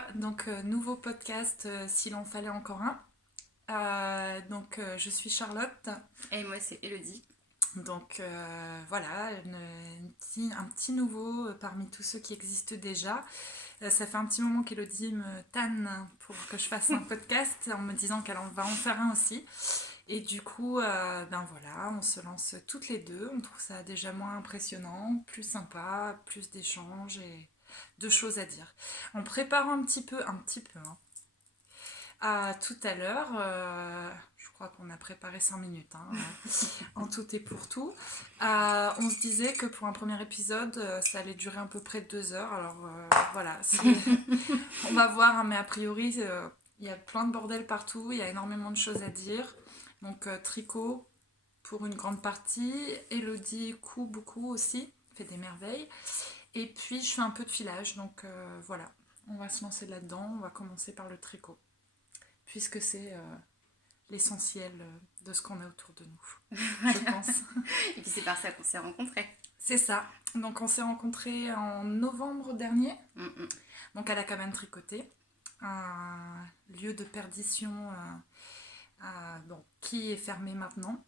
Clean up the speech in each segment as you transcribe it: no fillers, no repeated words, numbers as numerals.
Voilà, donc nouveau podcast s'il en fallait encore un. Je suis Charlotte. Et moi, c'est Elodie. Donc voilà, un petit nouveau parmi tous ceux qui existent déjà. Ça fait un petit moment qu'Elodie me tanne pour que je fasse un podcast en me disant qu'elle va en faire un aussi. Et du coup, ben voilà, on se lance toutes les deux. On trouve ça déjà moins impressionnant, plus sympa, plus d'échanges et de choses à dire. On prépare un petit peu, hein. Tout à l'heure, je crois qu'on a préparé 5 minutes, hein, en tout et pour tout. On se disait que pour un premier épisode, ça allait durer à peu près 2 heures. Alors voilà, on va voir, hein, mais a priori, il y a plein de bordel partout, il y a énormément de choses à dire. Donc tricot pour une grande partie, Elodie coud beaucoup aussi, fait des merveilles. Et puis je fais un peu de filage, donc voilà, on va se lancer là-dedans, on va commencer par le tricot, puisque c'est l'essentiel de ce qu'on a autour de nous, je pense. Et puis c'est par ça qu'on s'est rencontrés. C'est ça. Donc on s'est rencontrés en novembre dernier, Mm-mm. donc à la cabane tricotée, un lieu de perdition qui est fermé maintenant.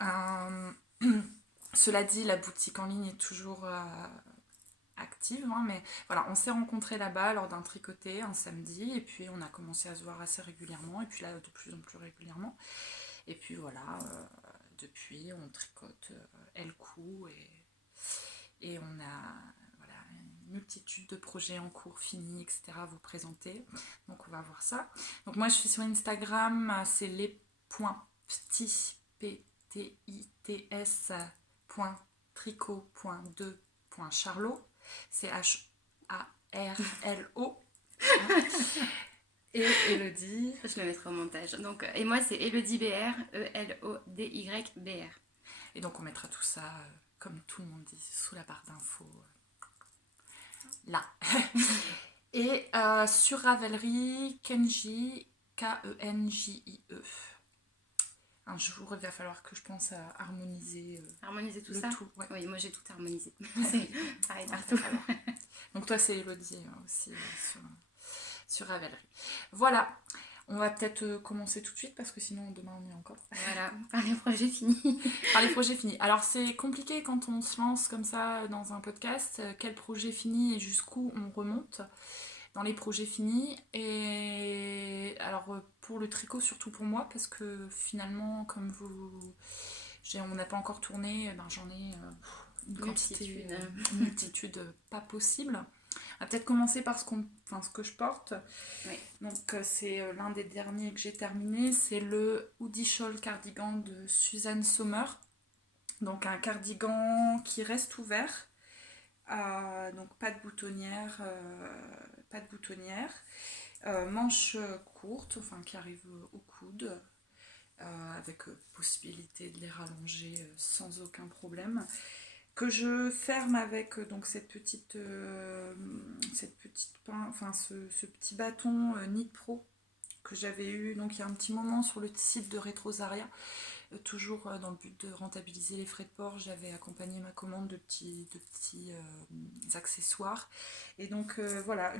Euh, Cela dit, la boutique en ligne est toujours active, hein, mais voilà, on s'est rencontrés là-bas lors d'un tricoté un samedi, et puis on a commencé à se voir assez régulièrement, et puis là de plus en plus régulièrement. Et puis voilà, depuis on tricote elle coud, et on a voilà, une multitude de projets en cours finis, etc. à vous présenter. Donc on va voir ça. Donc moi je suis sur Instagram, c'est les.ptits, P-T-I-T-S, .tricot.2.charlot, c'est H-A-R-L-O. Et Elodie. Je le mettrai au montage. Donc, et moi, c'est Elodie BR, E-L-O-D-Y-B-R. Et donc on mettra tout ça, comme tout le monde dit, sous la barre d'infos. Là. Et sur Ravelry, Kenji, K-E-N-J-I-E. Un jour, il va falloir que je pense à harmoniser Harmoniser tout le ça. tout. Ouais. Oui, moi j'ai tout harmonisé. C'est pareil partout. Donc toi, c'est Elodie aussi sur Ravelry. Voilà. On va peut-être commencer tout de suite parce que sinon demain on y est encore. Voilà, par les projets finis. Par les projets finis. Alors c'est compliqué quand on se lance comme ça dans un podcast, quel projet fini et jusqu'où on remonte dans les projets finis. Et alors pour le tricot, surtout pour moi, parce que finalement, comme on n'a pas encore tourné, ben, j'en ai une multitude pas possible. On va peut-être commencer par ce que je porte. Oui. Donc c'est l'un des derniers que j'ai terminé, c'est le Hoodie Shawl cardigan de Suzanne Sommer. Donc un cardigan qui reste ouvert, donc pas de boutonnière, manches courtes, enfin qui arrivent au coude, avec possibilité de les rallonger sans aucun problème, que je ferme avec donc ce petit bâton Knit Pro que j'avais eu donc il y a un petit moment sur le site de Retrosaria. Toujours dans le but de rentabiliser les frais de port, j'avais accompagné ma commande de petits accessoires. Et donc voilà,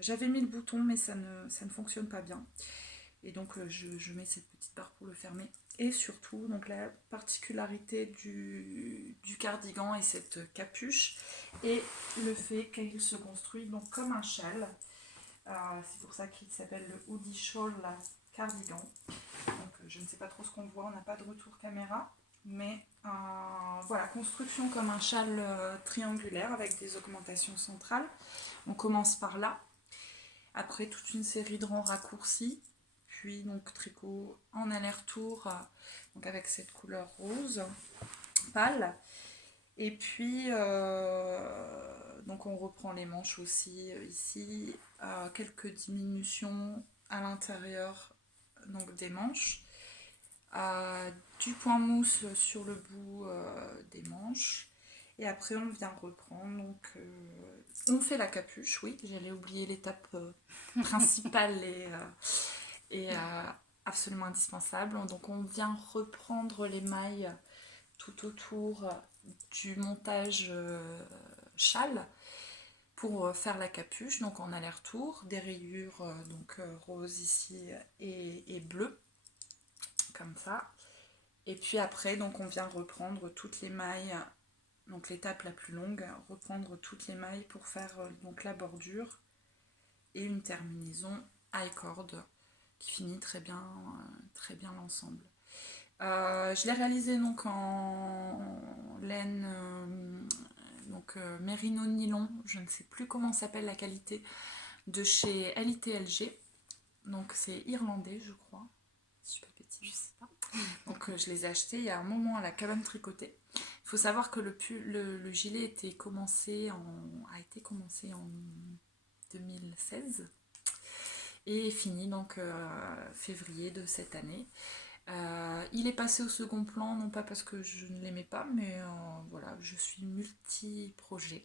j'avais mis le bouton, mais ça ne fonctionne pas bien. Et donc je mets cette petite barre pour le fermer. Et surtout, donc la particularité du cardigan est cette capuche et le fait qu'il se construit donc comme un châle. C'est pour ça qu'il s'appelle le Hoodie Shawl cardigan. Donc je ne sais pas trop ce qu'on voit, on n'a pas de retour caméra, mais voilà, construction comme un châle triangulaire avec des augmentations centrales. On commence par là, après toute une série de rangs raccourcis, puis donc tricot en aller-retour, donc avec cette couleur rose pâle, et puis donc on reprend les manches aussi ici, quelques diminutions à l'intérieur donc des manches, du point mousse sur le bout des manches, et après on vient reprendre, donc on fait la capuche, oui, j'allais oublier l'étape principale et absolument indispensable. Donc on vient reprendre les mailles tout autour du montage châle pour faire la capuche, donc en aller-retour, des rayures roses ici et bleues, comme ça. Et puis après, donc on vient reprendre toutes les mailles, donc l'étape la plus longue, reprendre toutes les mailles pour faire donc la bordure et une terminaison high cord qui finit très bien l'ensemble. Je l'ai réalisé donc en laine mérino nylon, je ne sais plus comment s'appelle la qualité, de chez LITLG. Donc c'est irlandais, je crois, si je ne dis pas de bêtises, je sais pas. Donc je les ai achetés il y a un moment à la cabane tricotée. Il faut savoir que le gilet a été commencé en 2016 et fini donc février de cette année. Il est passé au second plan, non pas parce que je ne l'aimais pas, mais voilà, je suis multi-projet.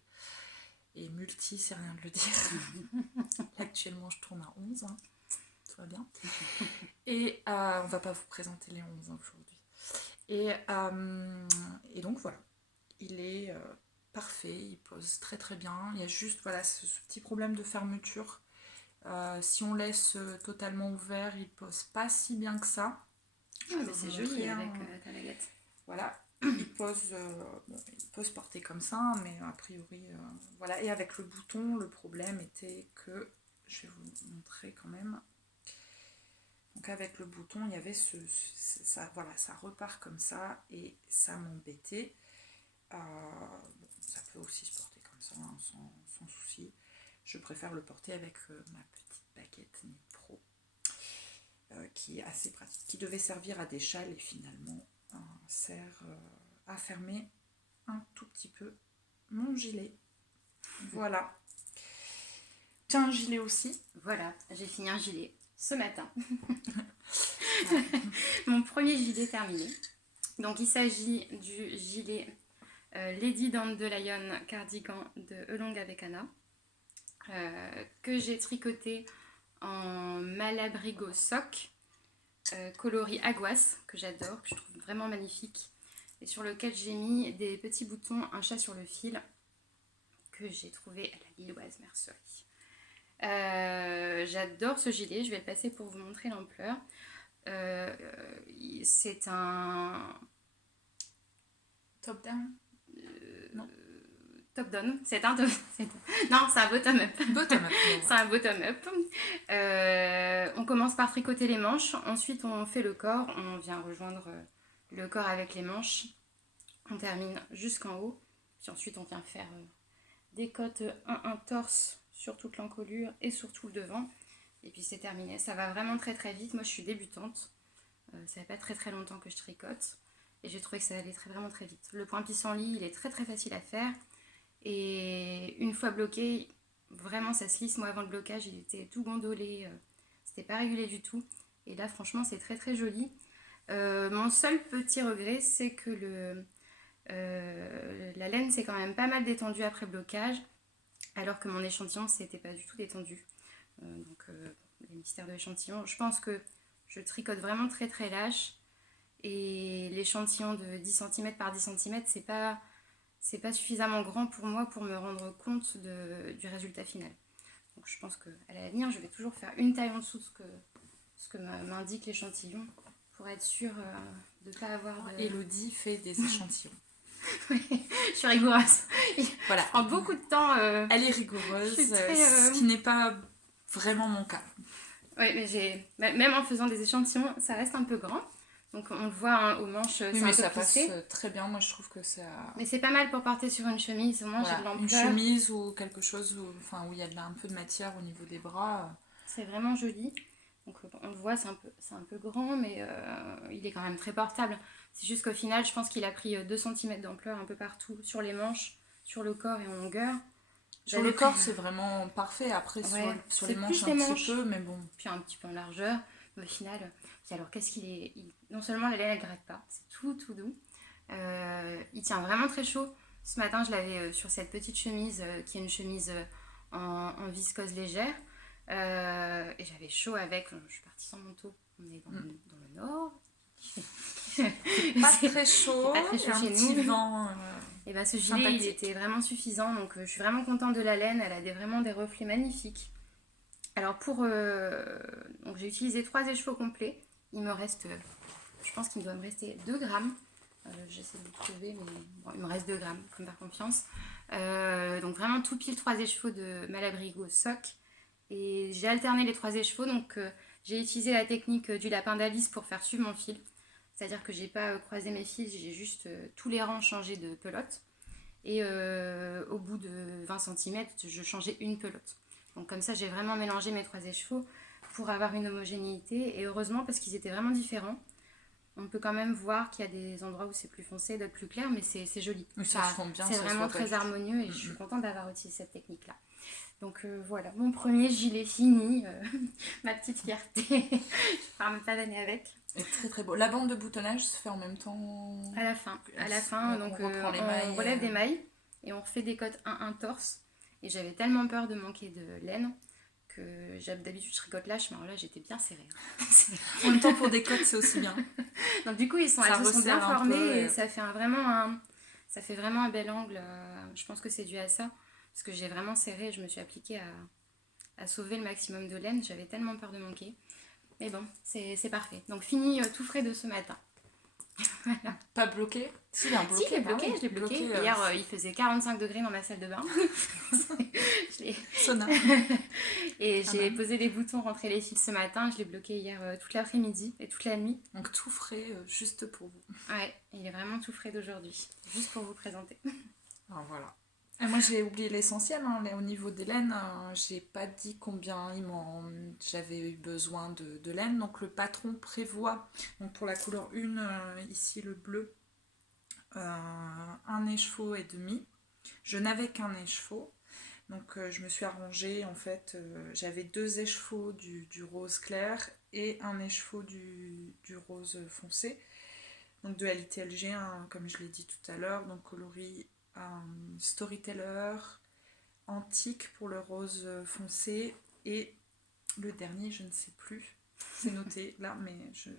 Et multi, c'est rien de le dire. Actuellement, je tourne à 11, hein. Tout va bien. Et on va pas vous présenter les 11 aujourd'hui. Et donc voilà, il est parfait, il pose très très bien. Il y a juste voilà, ce petit problème de fermeture. Si on laisse totalement ouvert, il pose pas si bien que ça. Mais c'est joli avec ta baguette. Voilà, il peut se porter comme ça, mais a priori, voilà. Et avec le bouton, le problème était que, je vais vous montrer quand même. Donc avec le bouton, il y avait ça repart comme ça et ça m'embêtait. Ça peut aussi se porter comme ça, hein, sans souci. Je préfère le porter avec ma petite baguette Knit Pro, qui est assez pratique, qui devait servir à des châles et finalement sert à fermer un tout petit peu mon gilet. Voilà. Tiens, un gilet aussi. Voilà, j'ai fini un gilet ce matin. Mon premier gilet terminé. Donc il s'agit du gilet Lady Dandelion cardigan de Elong avec Anna, que j'ai tricoté en Malabrigo sock coloris Aguas, que j'adore, que je trouve vraiment magnifique, et sur lequel j'ai mis des petits boutons, un chat sur le fil, que j'ai trouvé à la Lilloise Mercerie. J'adore ce gilet, je vais le passer pour vous montrer l'ampleur. C'est un top down. Non. Top down, c'est un top... Non, c'est un bottom up. Bottom up. C'est un bottom up. On commence par tricoter les manches, ensuite on fait le corps, on vient rejoindre le corps avec les manches, on termine jusqu'en haut, puis ensuite on vient faire des côtes un torse sur toute l'encolure et sur tout le devant, et puis c'est terminé. Ça va vraiment très très vite. Moi je suis débutante, ça fait pas très très longtemps que je tricote, et j'ai trouvé que ça allait vraiment très vite. Le point pissenlit, il est très très facile à faire, et une fois bloqué, vraiment ça se lisse. Moi avant le blocage, il était tout gondolé, c'était pas régulé du tout, et là franchement c'est très très joli. Mon seul petit regret, c'est que la laine s'est quand même pas mal détendue après blocage, alors que mon échantillon s'était pas du tout détendu. Les mystères de l'échantillon, je pense que je tricote vraiment très très lâche, et l'échantillon de 10 cm par 10 cm, c'est pas suffisamment grand pour moi pour me rendre compte du résultat final. Donc je pense qu'à l'avenir, je vais toujours faire une taille en dessous de ce que m'indique l'échantillon, pour être sûre de ne pas avoir de... Elodie fait des échantillons. Oui, je suis rigoureuse. Voilà. Ça prend beaucoup de temps. Elle est rigoureuse, ce qui n'est pas vraiment mon cas. Oui, mais même en faisant des échantillons, ça reste un peu grand. Donc on le voit hein, aux manches, oui, c'est mais un peu ça poussé. passe très bien, moi je trouve que ça... Mais c'est pas mal pour porter sur une chemise, au moins voilà, j'ai de l'ampleur. une chemise ou quelque chose où il y a un peu de matière au niveau des bras. C'est vraiment joli. Donc on le voit, c'est un peu grand, mais il est quand même très portable. C'est juste qu'au final, je pense qu'il a pris 2 cm d'ampleur un peu partout, sur les manches, sur le corps et en longueur. Sur le corps, c'est vraiment parfait. Après, ouais, sur les manches, un petit peu, mais bon. Puis un petit peu en largeur. Mais au final, puis alors qu'est-ce qu'il est... Non seulement la laine, elle gratte pas, c'est tout doux. Il tient vraiment très chaud. Ce matin, je l'avais sur cette petite chemise, qui est une chemise en viscose légère. Et j'avais chaud avec, je suis partie sans manteau, on est dans le nord, il Pas très chaud, pas très chaud et un chez petit nous. vent Et ben ce gilet, sympathique. il était vraiment suffisant, donc je suis vraiment contente de la laine, elle a vraiment des reflets magnifiques. Alors donc j'ai utilisé 3 écheveaux complets, il me reste, je pense qu'il doit me rester 2 grammes. J'essaie de le trouver, mais bon, il me reste 2 grammes, faut me faire confiance. Donc vraiment tout pile 3 écheveaux de Malabrigo soc. Et j'ai alterné les 3 écheveaux, donc j'ai utilisé la technique du lapin d'Alice pour faire suivre mon fil. C'est-à-dire que j'ai pas croisé mes fils, j'ai juste tous les rangs changé de pelote. Et au bout de 20 cm, je changeais une pelote. Donc comme ça, j'ai vraiment mélangé mes 3 écheveaux pour avoir une homogénéité. Et heureusement, parce qu'ils étaient vraiment différents. On peut quand même voir qu'il y a des endroits où c'est plus foncé, d'autres plus clair, mais c'est joli. Mais ça se fond bien, c'est ça se vraiment voit pas très du tout. harmonieux et je suis contente d'avoir utilisé cette technique-là. Donc voilà, mon premier gilet fini, ma petite fierté. Je ne pars même pas d'année avec. Et très très beau. La bande de boutonnage se fait en même temps. À la fin, donc on reprend les mailles. on relève des mailles et on refait des côtes 1 torse. Et j'avais tellement peur de manquer de laine que d'habitude je tricote lâche, mais alors là j'étais bien serrée. En même temps, pour des côtes, c'est aussi bien. Donc du coup, elles se sont bien formées et ça fait vraiment un bel angle. Je pense que c'est dû à ça. Parce que j'ai vraiment serré, je me suis appliquée à sauver le maximum de laine. J'avais tellement peur de manquer. Mais bon, c'est parfait. Donc fini tout frais de ce matin. Voilà. Pas bloqué? Si, il est bloqué. Si, je l'ai bloqué. Hier, il faisait 45 degrés dans ma salle de bain. Sauna. Et j'ai posé les boutons, rentré les fils ce matin. Je l'ai bloqué hier toute l'après-midi et toute la nuit. Donc tout frais, juste pour vous. Ouais, il est vraiment tout frais d'aujourd'hui. Juste pour vous présenter. Alors voilà. Et moi j'ai oublié l'essentiel, hein. Au niveau des laines, j'ai pas dit combien j'avais eu besoin de laine. Donc le patron prévoit, donc pour la couleur 1, ici le bleu, 1 écheveau et demi. Je n'avais qu'un écheveau, donc je me suis arrangée en fait, j'avais 2 écheveaux du rose clair et 1 écheveau du rose foncé. Donc de LITLG, hein, comme je l'ai dit tout à l'heure, donc coloris Storyteller, Antique pour le rose foncé et le dernier, je ne sais plus, c'est noté là, mais je...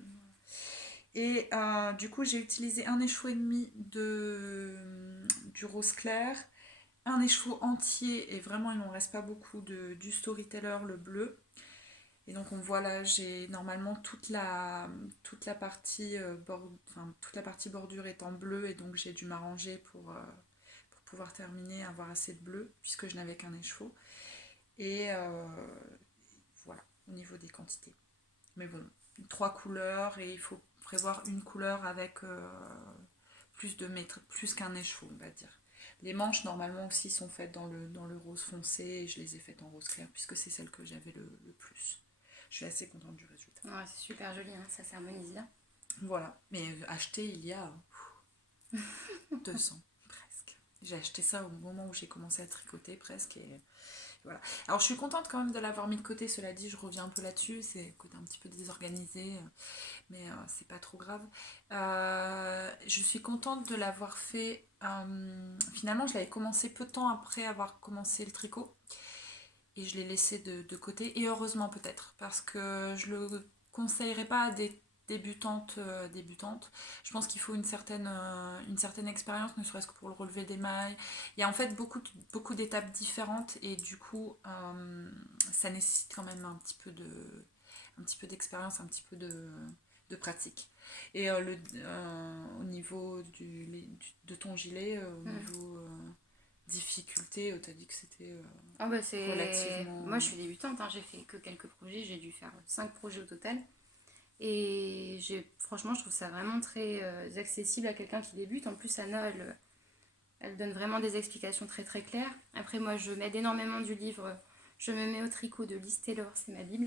Et du coup, j'ai utilisé 1 écheveau et demi du rose clair, 1 écheveau entier, et vraiment il n'en reste pas beaucoup, du Storyteller, le bleu. Et donc on voit là, j'ai normalement toute la partie toute la partie bordure est en bleu, et donc j'ai dû m'arranger pour pouvoir terminer, avoir assez de bleu, puisque je n'avais qu'un écheveau. Et voilà, au niveau des quantités. Mais bon, 3 couleurs, et il faut prévoir une couleur avec plus qu'un écheveau, on va dire. Les manches, normalement, aussi sont faites dans le rose foncé, et je les ai faites en rose clair, puisque c'est celle que j'avais le plus. Je suis assez contente du résultat. Ouais, c'est super joli, hein, ça s'harmonise bien. Voilà, mais acheté il y a 200 presque. J'ai acheté ça au moment où j'ai commencé à tricoter presque, et voilà. Alors je suis contente quand même de l'avoir mis de côté, cela dit, je reviens un peu là-dessus, c'est le côté un petit peu désorganisé, mais c'est pas trop grave. Je suis contente de l'avoir fait, finalement je l'avais commencé peu de temps après avoir commencé le tricot, et je l'ai laissé de côté, et heureusement peut-être, parce que je le conseillerais pas à des débutantes. Je pense qu'il faut une certaine expérience, ne serait-ce que pour le relevé des mailles. Il y a en fait beaucoup d'étapes différentes, et du coup ça nécessite quand même un petit peu d'expérience, un petit peu de pratique. Et au niveau de ton gilet, au niveau difficulté, t'as dit que c'était relativement... Moi je suis débutante, hein, j'ai fait que quelques projets, j'ai dû faire 5 projets au total. Et franchement, je trouve ça vraiment très accessible à quelqu'un qui débute. En plus, Anna, elle donne vraiment des explications très très claires. Après, moi, je m'aide énormément du livre. Je me mets au tricot de Liz Taylor, c'est ma Bible.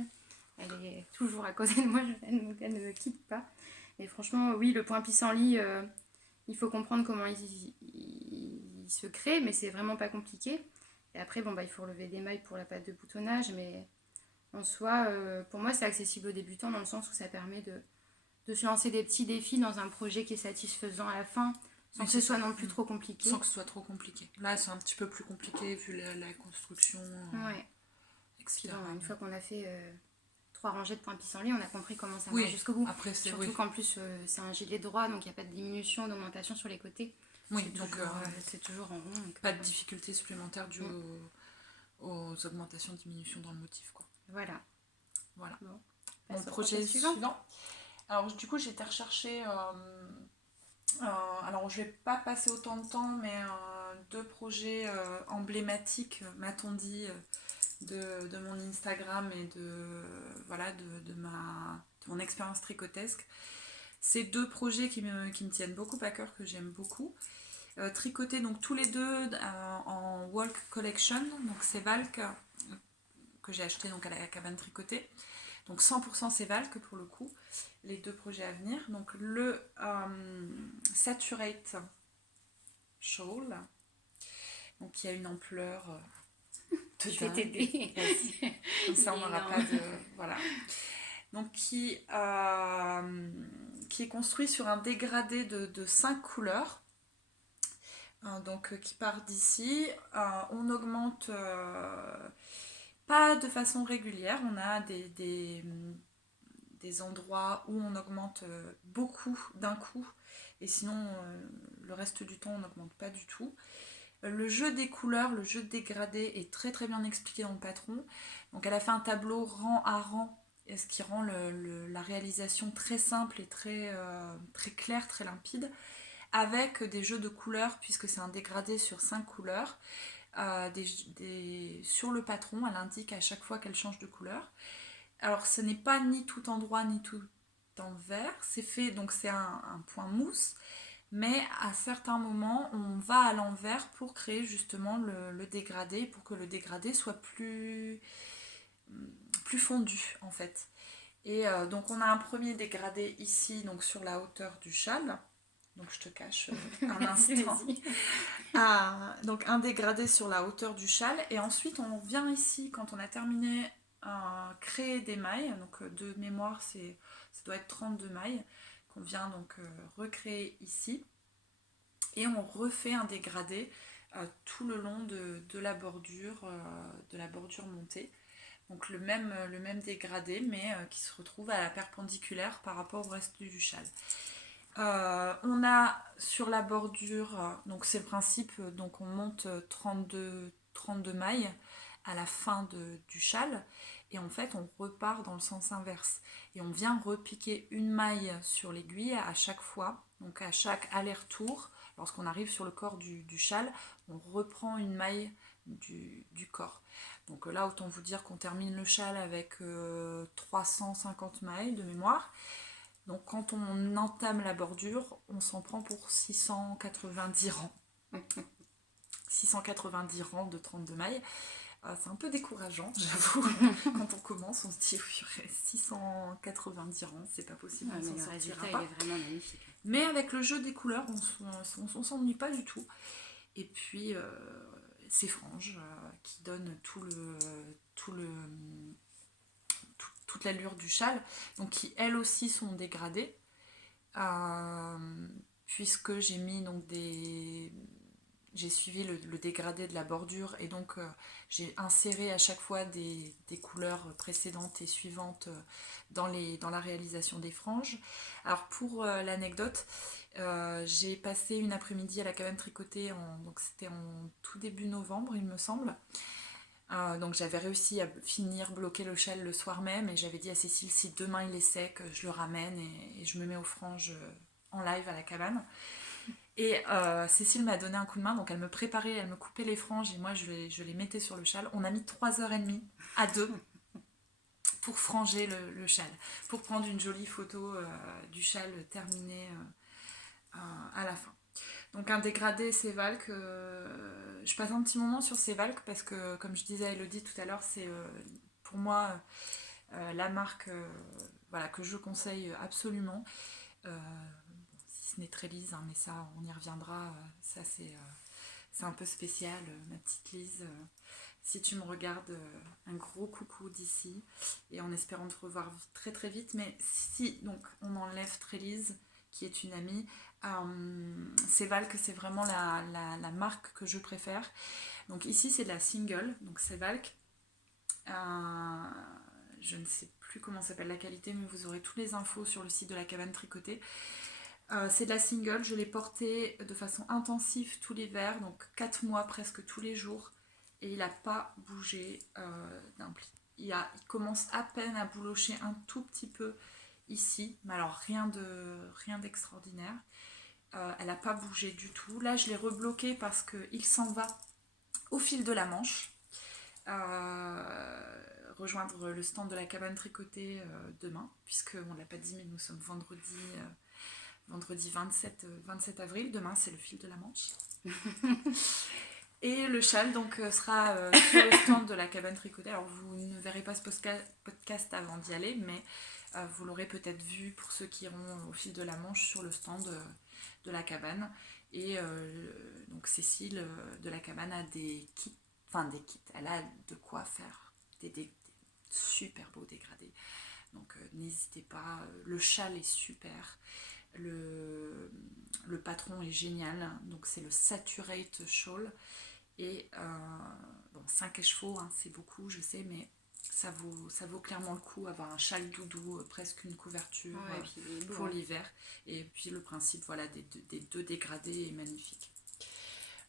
Elle est toujours à côté de moi, elle ne me quitte pas. Et franchement, oui, le point pissenlit, il faut comprendre comment il se crée, mais c'est vraiment pas compliqué. Et après, bon, il faut relever des mailles pour la pâte de boutonnage, mais... En soi, pour moi, c'est accessible aux débutants dans le sens où ça permet de se lancer des petits défis dans un projet qui est satisfaisant à la fin, sans que ce soit non plus trop compliqué. Sans que ce soit trop compliqué. Là, c'est un petit peu plus compliqué vu la construction, ouais. etc. Puis bon, une fois qu'on a fait 3 rangées de pain pissenlit, on a compris comment ça Oui, marche jusqu'au bout. après c'est... Surtout Oui, qu'en plus, c'est un gilet droit, donc il n'y a pas de diminution, d'augmentation sur les côtés. oui C'est donc toujours, c'est toujours en rond. Donc, pas de difficulté supplémentaire due aux augmentations, diminutions dans le motif, quoi. Voilà. Voilà. Bon, Mon projet suivant. Alors du coup j'ai été rechercher... alors je vais pas passer autant de temps, mais 2 projets emblématiques, m'a-t-on dit, de mon Instagram et voilà, de mon expérience tricotesque. C'est 2 projets qui me tiennent beaucoup à cœur, que j'aime beaucoup. Tricotés donc tous les deux en Walk Collection, donc c'est Valk que j'ai acheté donc à la cabane tricotée. Donc 100% c'est Valk pour le coup, les 2 projets à venir. Donc le Saturate Shawl, donc qui a une ampleur Je vais t'aider. Comme ça on n'aura pas de... Voilà. Donc qui est construit sur un dégradé de 5 couleurs. Donc qui part d'ici. On augmente pas de façon régulière. On a des endroits où on augmente beaucoup d'un coup. Et sinon, le reste du temps, on n'augmente pas du tout. Le jeu des couleurs, le jeu de dégradé est très très bien expliqué dans le patron. Donc elle a fait un tableau rang à rang, ce qui rend la réalisation très simple et très, très claire, très limpide, avec des jeux de couleurs, puisque c'est un dégradé sur 5 couleurs. Sur le patron, elle indique à chaque fois qu'elle change de couleur. Alors ce n'est pas ni tout en droit ni tout en vert, c'est fait, donc c'est un point mousse, mais à certains moments on va à l'envers pour créer justement le dégradé, pour que le dégradé soit plus fondu en fait. Et donc on a un premier dégradé ici, donc sur la hauteur du châle, donc je te cache un instant. Donc un dégradé sur la hauteur du châle, et ensuite on vient ici quand on a terminé créer des mailles, donc de mémoire ça doit être 32 mailles qu'on vient donc recréer ici, et on refait un dégradé tout le long de la bordure montée, donc le même dégradé, mais qui se retrouve à la perpendiculaire par rapport au reste du châle. On a sur la bordure, donc c'est le principe, donc on monte 32 mailles à la fin du châle, et en fait on repart dans le sens inverse et on vient repiquer une maille sur l'aiguille à chaque fois, donc à chaque aller-retour. Lorsqu'on arrive sur le corps du châle, on reprend une maille du corps. Donc là, autant vous dire qu'on termine le châle avec 350 mailles de mémoire. Donc quand on entame la bordure, on s'en prend pour 690 rangs. 690 rangs de 32 mailles. C'est un peu décourageant, j'avoue. Quand on commence, on se dit, oui, 690 rangs, c'est pas possible, on s'en sortira pas. Il est vraiment magnifique. Mais avec le jeu des couleurs, on s'ennuie pas du tout. Et puis, ces franges qui donnent toute l'allure du châle, donc qui elles aussi sont dégradées, puisque j'ai mis donc j'ai suivi le dégradé de la bordure, et donc j'ai inséré à chaque fois des couleurs précédentes et suivantes dans la réalisation des franges. Alors pour l'anecdote, j'ai passé une après-midi à la cabane tricotée, donc c'était en tout début novembre il me semble. Donc j'avais réussi à finir, bloquer le châle le soir même, et j'avais dit à Cécile, si demain il est sec, je le ramène et je me mets aux franges en live à la cabane. Et Cécile m'a donné un coup de main, donc elle me préparait, elle me coupait les franges et moi je les mettais sur le châle. On a mis 3h30 à deux pour franger le châle, pour prendre une jolie photo du châle terminé à la fin. Donc un dégradé, c'est Valk. Je passe un petit moment sur ces Valk parce que, comme je disais à Elodie tout à l'heure, c'est pour moi la marque voilà, que je conseille absolument. Si ce n'est très Lise, hein, mais ça on y reviendra. Ça c'est un peu spécial, ma petite Lise. Si tu me regardes, un gros coucou d'ici, et en espérant te revoir très très vite. Mais si donc on enlève Trélise, qui est une amie, c'est Valk, c'est vraiment la marque que je préfère. Donc ici c'est de la single, donc c'est Valk. je ne sais plus comment s'appelle la qualité, mais vous aurez toutes les infos sur le site de la cabane tricotée. C'est de la single, je l'ai porté de façon intensive tout l'hiver, donc 4 mois presque tous les jours, et il n'a pas bougé d'un pli. Il commence à peine à boulocher un tout petit peu ici, mais alors rien d'extraordinaire. Elle n'a pas bougé du tout. Là, je l'ai rebloqué parce qu'il s'en va au fil de la Manche, rejoindre le stand de la cabane tricotée demain, puisqu'on ne l'a pas dit, mais nous sommes vendredi 27 avril. Demain, c'est le fil de la Manche. Et le châle donc sera sur le stand de la cabane tricotée. Alors vous ne verrez pas ce podcast avant d'y aller, mais vous l'aurez peut-être vu pour ceux qui iront au fil de la Manche sur le stand de la cabane. Et donc Cécile de la cabane a des kits, elle a de quoi faire des super beaux dégradés. Donc n'hésitez pas, le châle est super. Le patron est génial, donc c'est le Saturate Shawl. Et 5 chevaux, hein, c'est beaucoup, je sais, mais ça vaut clairement le coup, avoir un châle doudou, presque une couverture pour l'hiver. Et puis le principe des 2 dégradés est magnifique.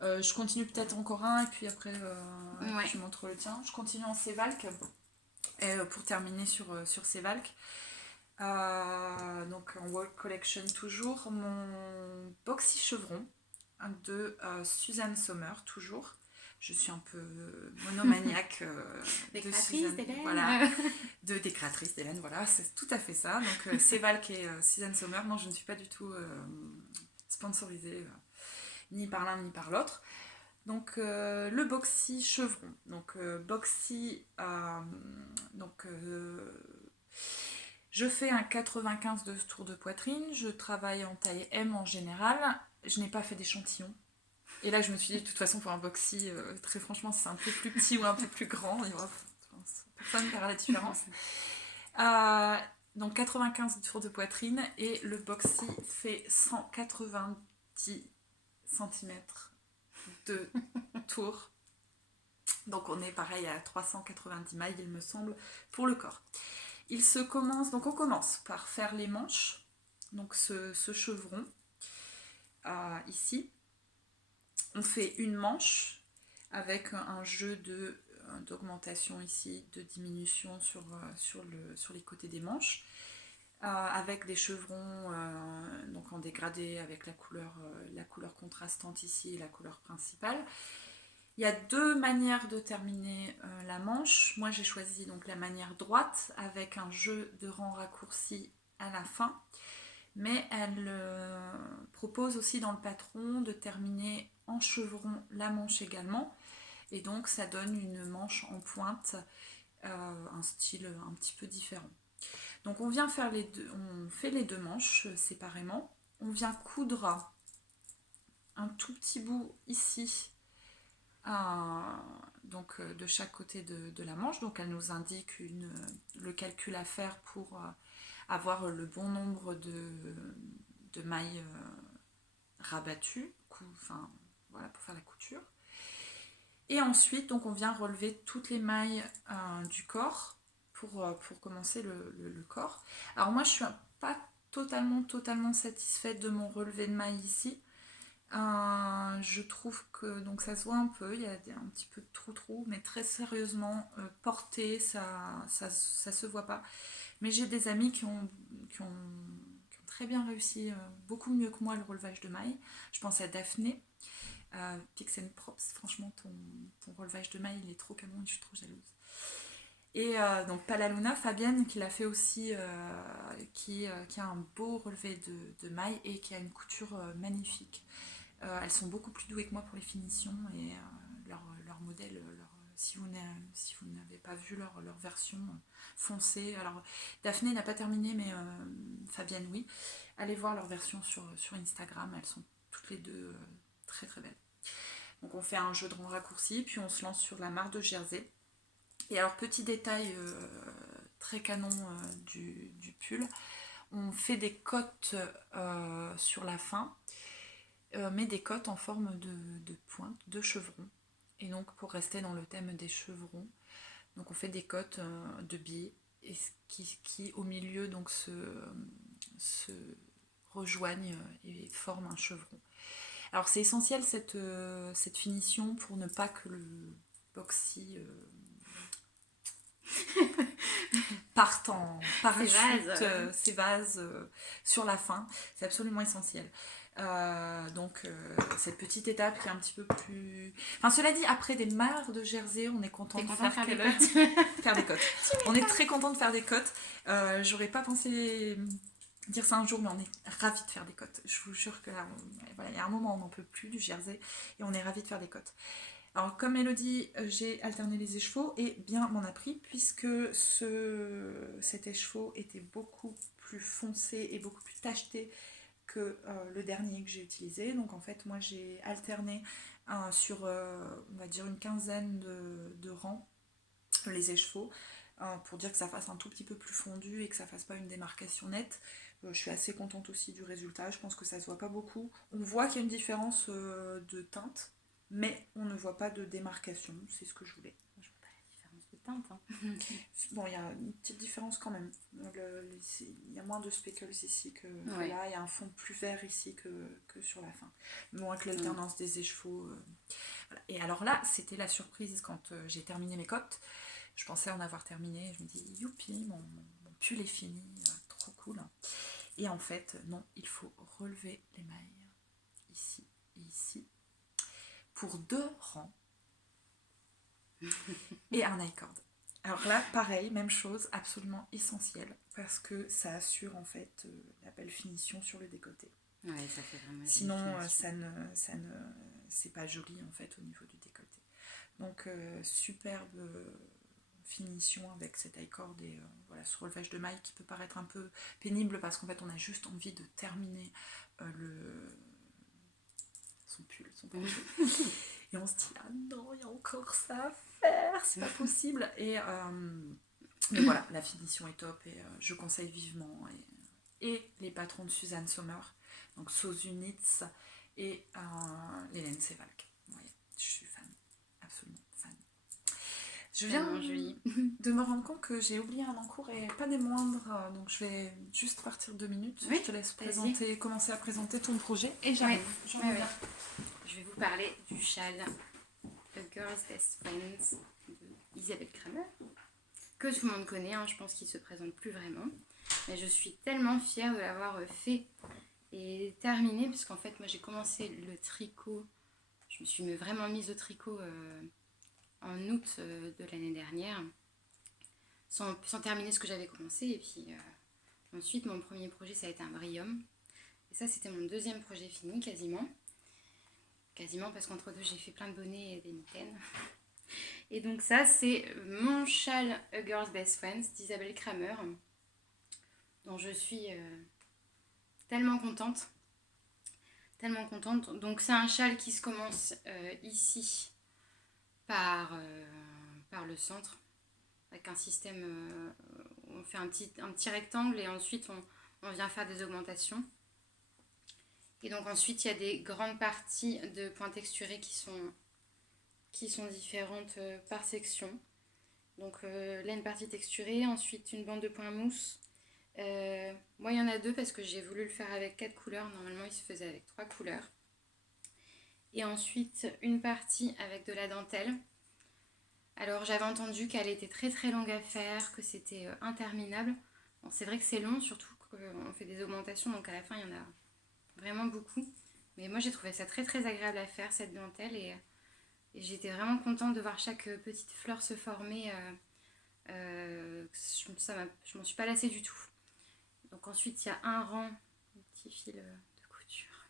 Je continue peut-être encore un, et puis après je montre le tien. Je continue en Sévalque, pour terminer sur Sévalque. Donc en World Collection toujours, mon boxy chevron de Suzanne Sommer, toujours. Je suis un peu monomaniaque de créatrice d'Hélène. Voilà, des créatrices d'Hélène, voilà, c'est tout à fait ça. Donc Sévalque et Suzanne Sommer, non, je ne suis pas du tout sponsorisée ni par l'un ni par l'autre. Donc le boxy chevron. Donc boxy, je fais un 95 de tour de poitrine, je travaille en taille M en général, je n'ai pas fait d'échantillon. Et là, je me suis dit, de toute façon, pour un boxy, très franchement, si c'est un peu plus petit ou un peu plus grand, personne ne verra la différence. Donc 95 tours de poitrine, et le boxy fait 190 cm de tour. Donc on est pareil à 390 mailles, il me semble, pour le corps. On commence par faire les manches, donc ce chevron, ici. On fait une manche avec un jeu d'augmentation ici, de diminution sur les côtés des manches, avec des chevrons donc en dégradé avec la couleur contrastante ici et la couleur principale. Il y a 2 manières de terminer la manche. Moi j'ai choisi donc la manière droite avec un jeu de rang raccourci à la fin. Mais elle propose aussi dans le patron de terminer en chevron la manche également. Et donc ça donne une manche en pointe, un style un petit peu différent. Donc on vient faire on fait les 2 manches séparément. On vient coudre un tout petit bout ici, donc de chaque côté de la manche. Donc elle nous indique le calcul à faire pour avoir le bon nombre de mailles rabattues, pour faire la couture. Et ensuite, donc, on vient relever toutes les mailles du corps pour commencer le corps. Alors moi, je suis pas totalement satisfaite de mon relevé de mailles ici. Je trouve que donc ça se voit un peu, il y a un petit peu de trou, mais très sérieusement, porté, ça se voit pas. Mais j'ai des amis qui ont très bien réussi, beaucoup mieux que moi, le relevage de mailles. Je pense à Daphné, Pix and Props, franchement ton relevage de mailles il est trop canon, je suis trop jalouse. Et donc Palaluna, Fabienne qui l'a fait aussi, qui a un beau relevé de mailles et qui a une couture magnifique. Elles sont beaucoup plus douées que moi pour les finitions, et leur modèle, si vous n'avez pas vu leur version, foncée. Alors Daphné n'a pas terminé, mais Fabienne oui. Allez voir leur version sur Instagram, elles sont toutes les 2 très très belles. Donc on fait un jeu de rang raccourci, puis on se lance sur la mare de Jersey. Et alors petit détail très canon du pull, on fait des cottes sur la fin, mais des cottes en forme de pointe, de chevron. Et donc pour rester dans le thème des chevrons, donc on fait des cottes de biais et qui au milieu donc se rejoignent et forment un chevron. Alors c'est essentiel cette finition pour ne pas que le boxy partent en parachute, ces vases sur la fin. C'est absolument essentiel. Donc cette petite étape qui est un petit peu plus... Enfin cela dit, après des mares de jersey, on est content de faire des cotes. Faire des cotes. On est très content de faire des cotes. J'aurais pas pensé dire ça un jour, mais on est ravis de faire des cotes. Je vous jure que là, voilà, il y a un moment où on n'en peut plus du jersey et on est ravis de faire des cotes. Alors, comme Mélodie, j'ai alterné les écheveaux et bien m'en a pris puisque cet écheveau était beaucoup plus foncé et beaucoup plus tacheté que le dernier que j'ai utilisé. Donc, en fait, moi, j'ai alterné sur, on va dire, une quinzaine de rangs les écheveaux pour dire que ça fasse un tout petit peu plus fondu et que ça fasse pas une démarcation nette. Je suis assez contente aussi du résultat, je pense que ça se voit pas beaucoup. On voit qu'il y a une différence de teinte, mais on ne voit pas de démarcation, c'est ce que je voulais. Je vois pas la différence de teinte. Bon, il y a une petite différence quand même. Il y a moins de speckles ici que là, il y a un fond plus vert ici que sur la fin. Mais avec l'alternance des écheveaux. Voilà. Et alors là, c'était la surprise quand j'ai terminé mes cotes. Je pensais en avoir terminé, je me dis youpi, mon pull est fini, trop cool. Et en fait, non, il faut relever les mailles, ici et ici, pour 2 rangs et un I-cord. Alors là, pareil, même chose, absolument essentiel, parce que ça assure en fait la belle finition sur le décolleté. Ouais, ça fait vraiment. Sinon, c'est pas joli en fait au niveau du décolleté. Donc, superbe finition avec cet I-cord et voilà, ce relevage de mailles qui peut paraître un peu pénible parce qu'en fait on a juste envie de terminer son pull, son projet. Et on se dit ah non, il y a encore ça à faire, c'est pas possible. Mais voilà, la finition est top et je conseille vivement. Et les patrons de Suzanne Sommer, donc Sozunitz et Hélène Sevalk. Ouais, je suis fan, absolument fan. Je viens de me rendre compte que j'ai oublié un encours et pas des moindres, donc je vais juste partir 2 minutes. Oui, je te laisse commencer à présenter ton projet et j'arrive. Oui. Je vais vous parler du châle A Girl's Best Friends d'Isabelle Kramer, que tout le monde connaît, je pense qu'il ne se présente plus vraiment. Mais je suis tellement fière de l'avoir fait et terminé, parce qu'en fait, moi j'ai commencé le tricot, je me suis vraiment mise au tricot en août de l'année dernière, sans terminer ce que j'avais commencé. Et puis ensuite, mon premier projet, ça a été un Brium. Et ça, c'était mon 2e projet fini, quasiment. Quasiment, parce qu'entre deux, j'ai fait plein de bonnets et des mitaines. Et donc ça, c'est mon châle A Girl's Best Friends d'Isabelle Kramer, dont je suis tellement contente. Tellement contente. Donc c'est un châle qui se commence ici par le centre, avec un système où on fait un petit rectangle et ensuite on vient faire des augmentations. Et donc ensuite il y a des grandes parties de points texturés qui sont différentes par section. Donc là une partie texturée, ensuite une bande de points mousse. Moi il y en a 2 parce que j'ai voulu le faire avec 4 couleurs, normalement il se faisait avec 3 couleurs. Et ensuite une partie avec de la dentelle. Alors j'avais entendu qu'elle était très très longue à faire, que c'était interminable. Bon, c'est vrai que c'est long, surtout qu'on fait des augmentations, donc à la fin il y en a vraiment beaucoup. Mais moi j'ai trouvé ça très très agréable à faire, cette dentelle, et j'étais vraiment contente de voir chaque petite fleur se former. Je m'en suis pas lassée du tout. Donc ensuite il y a un rang, un petit fil de couture.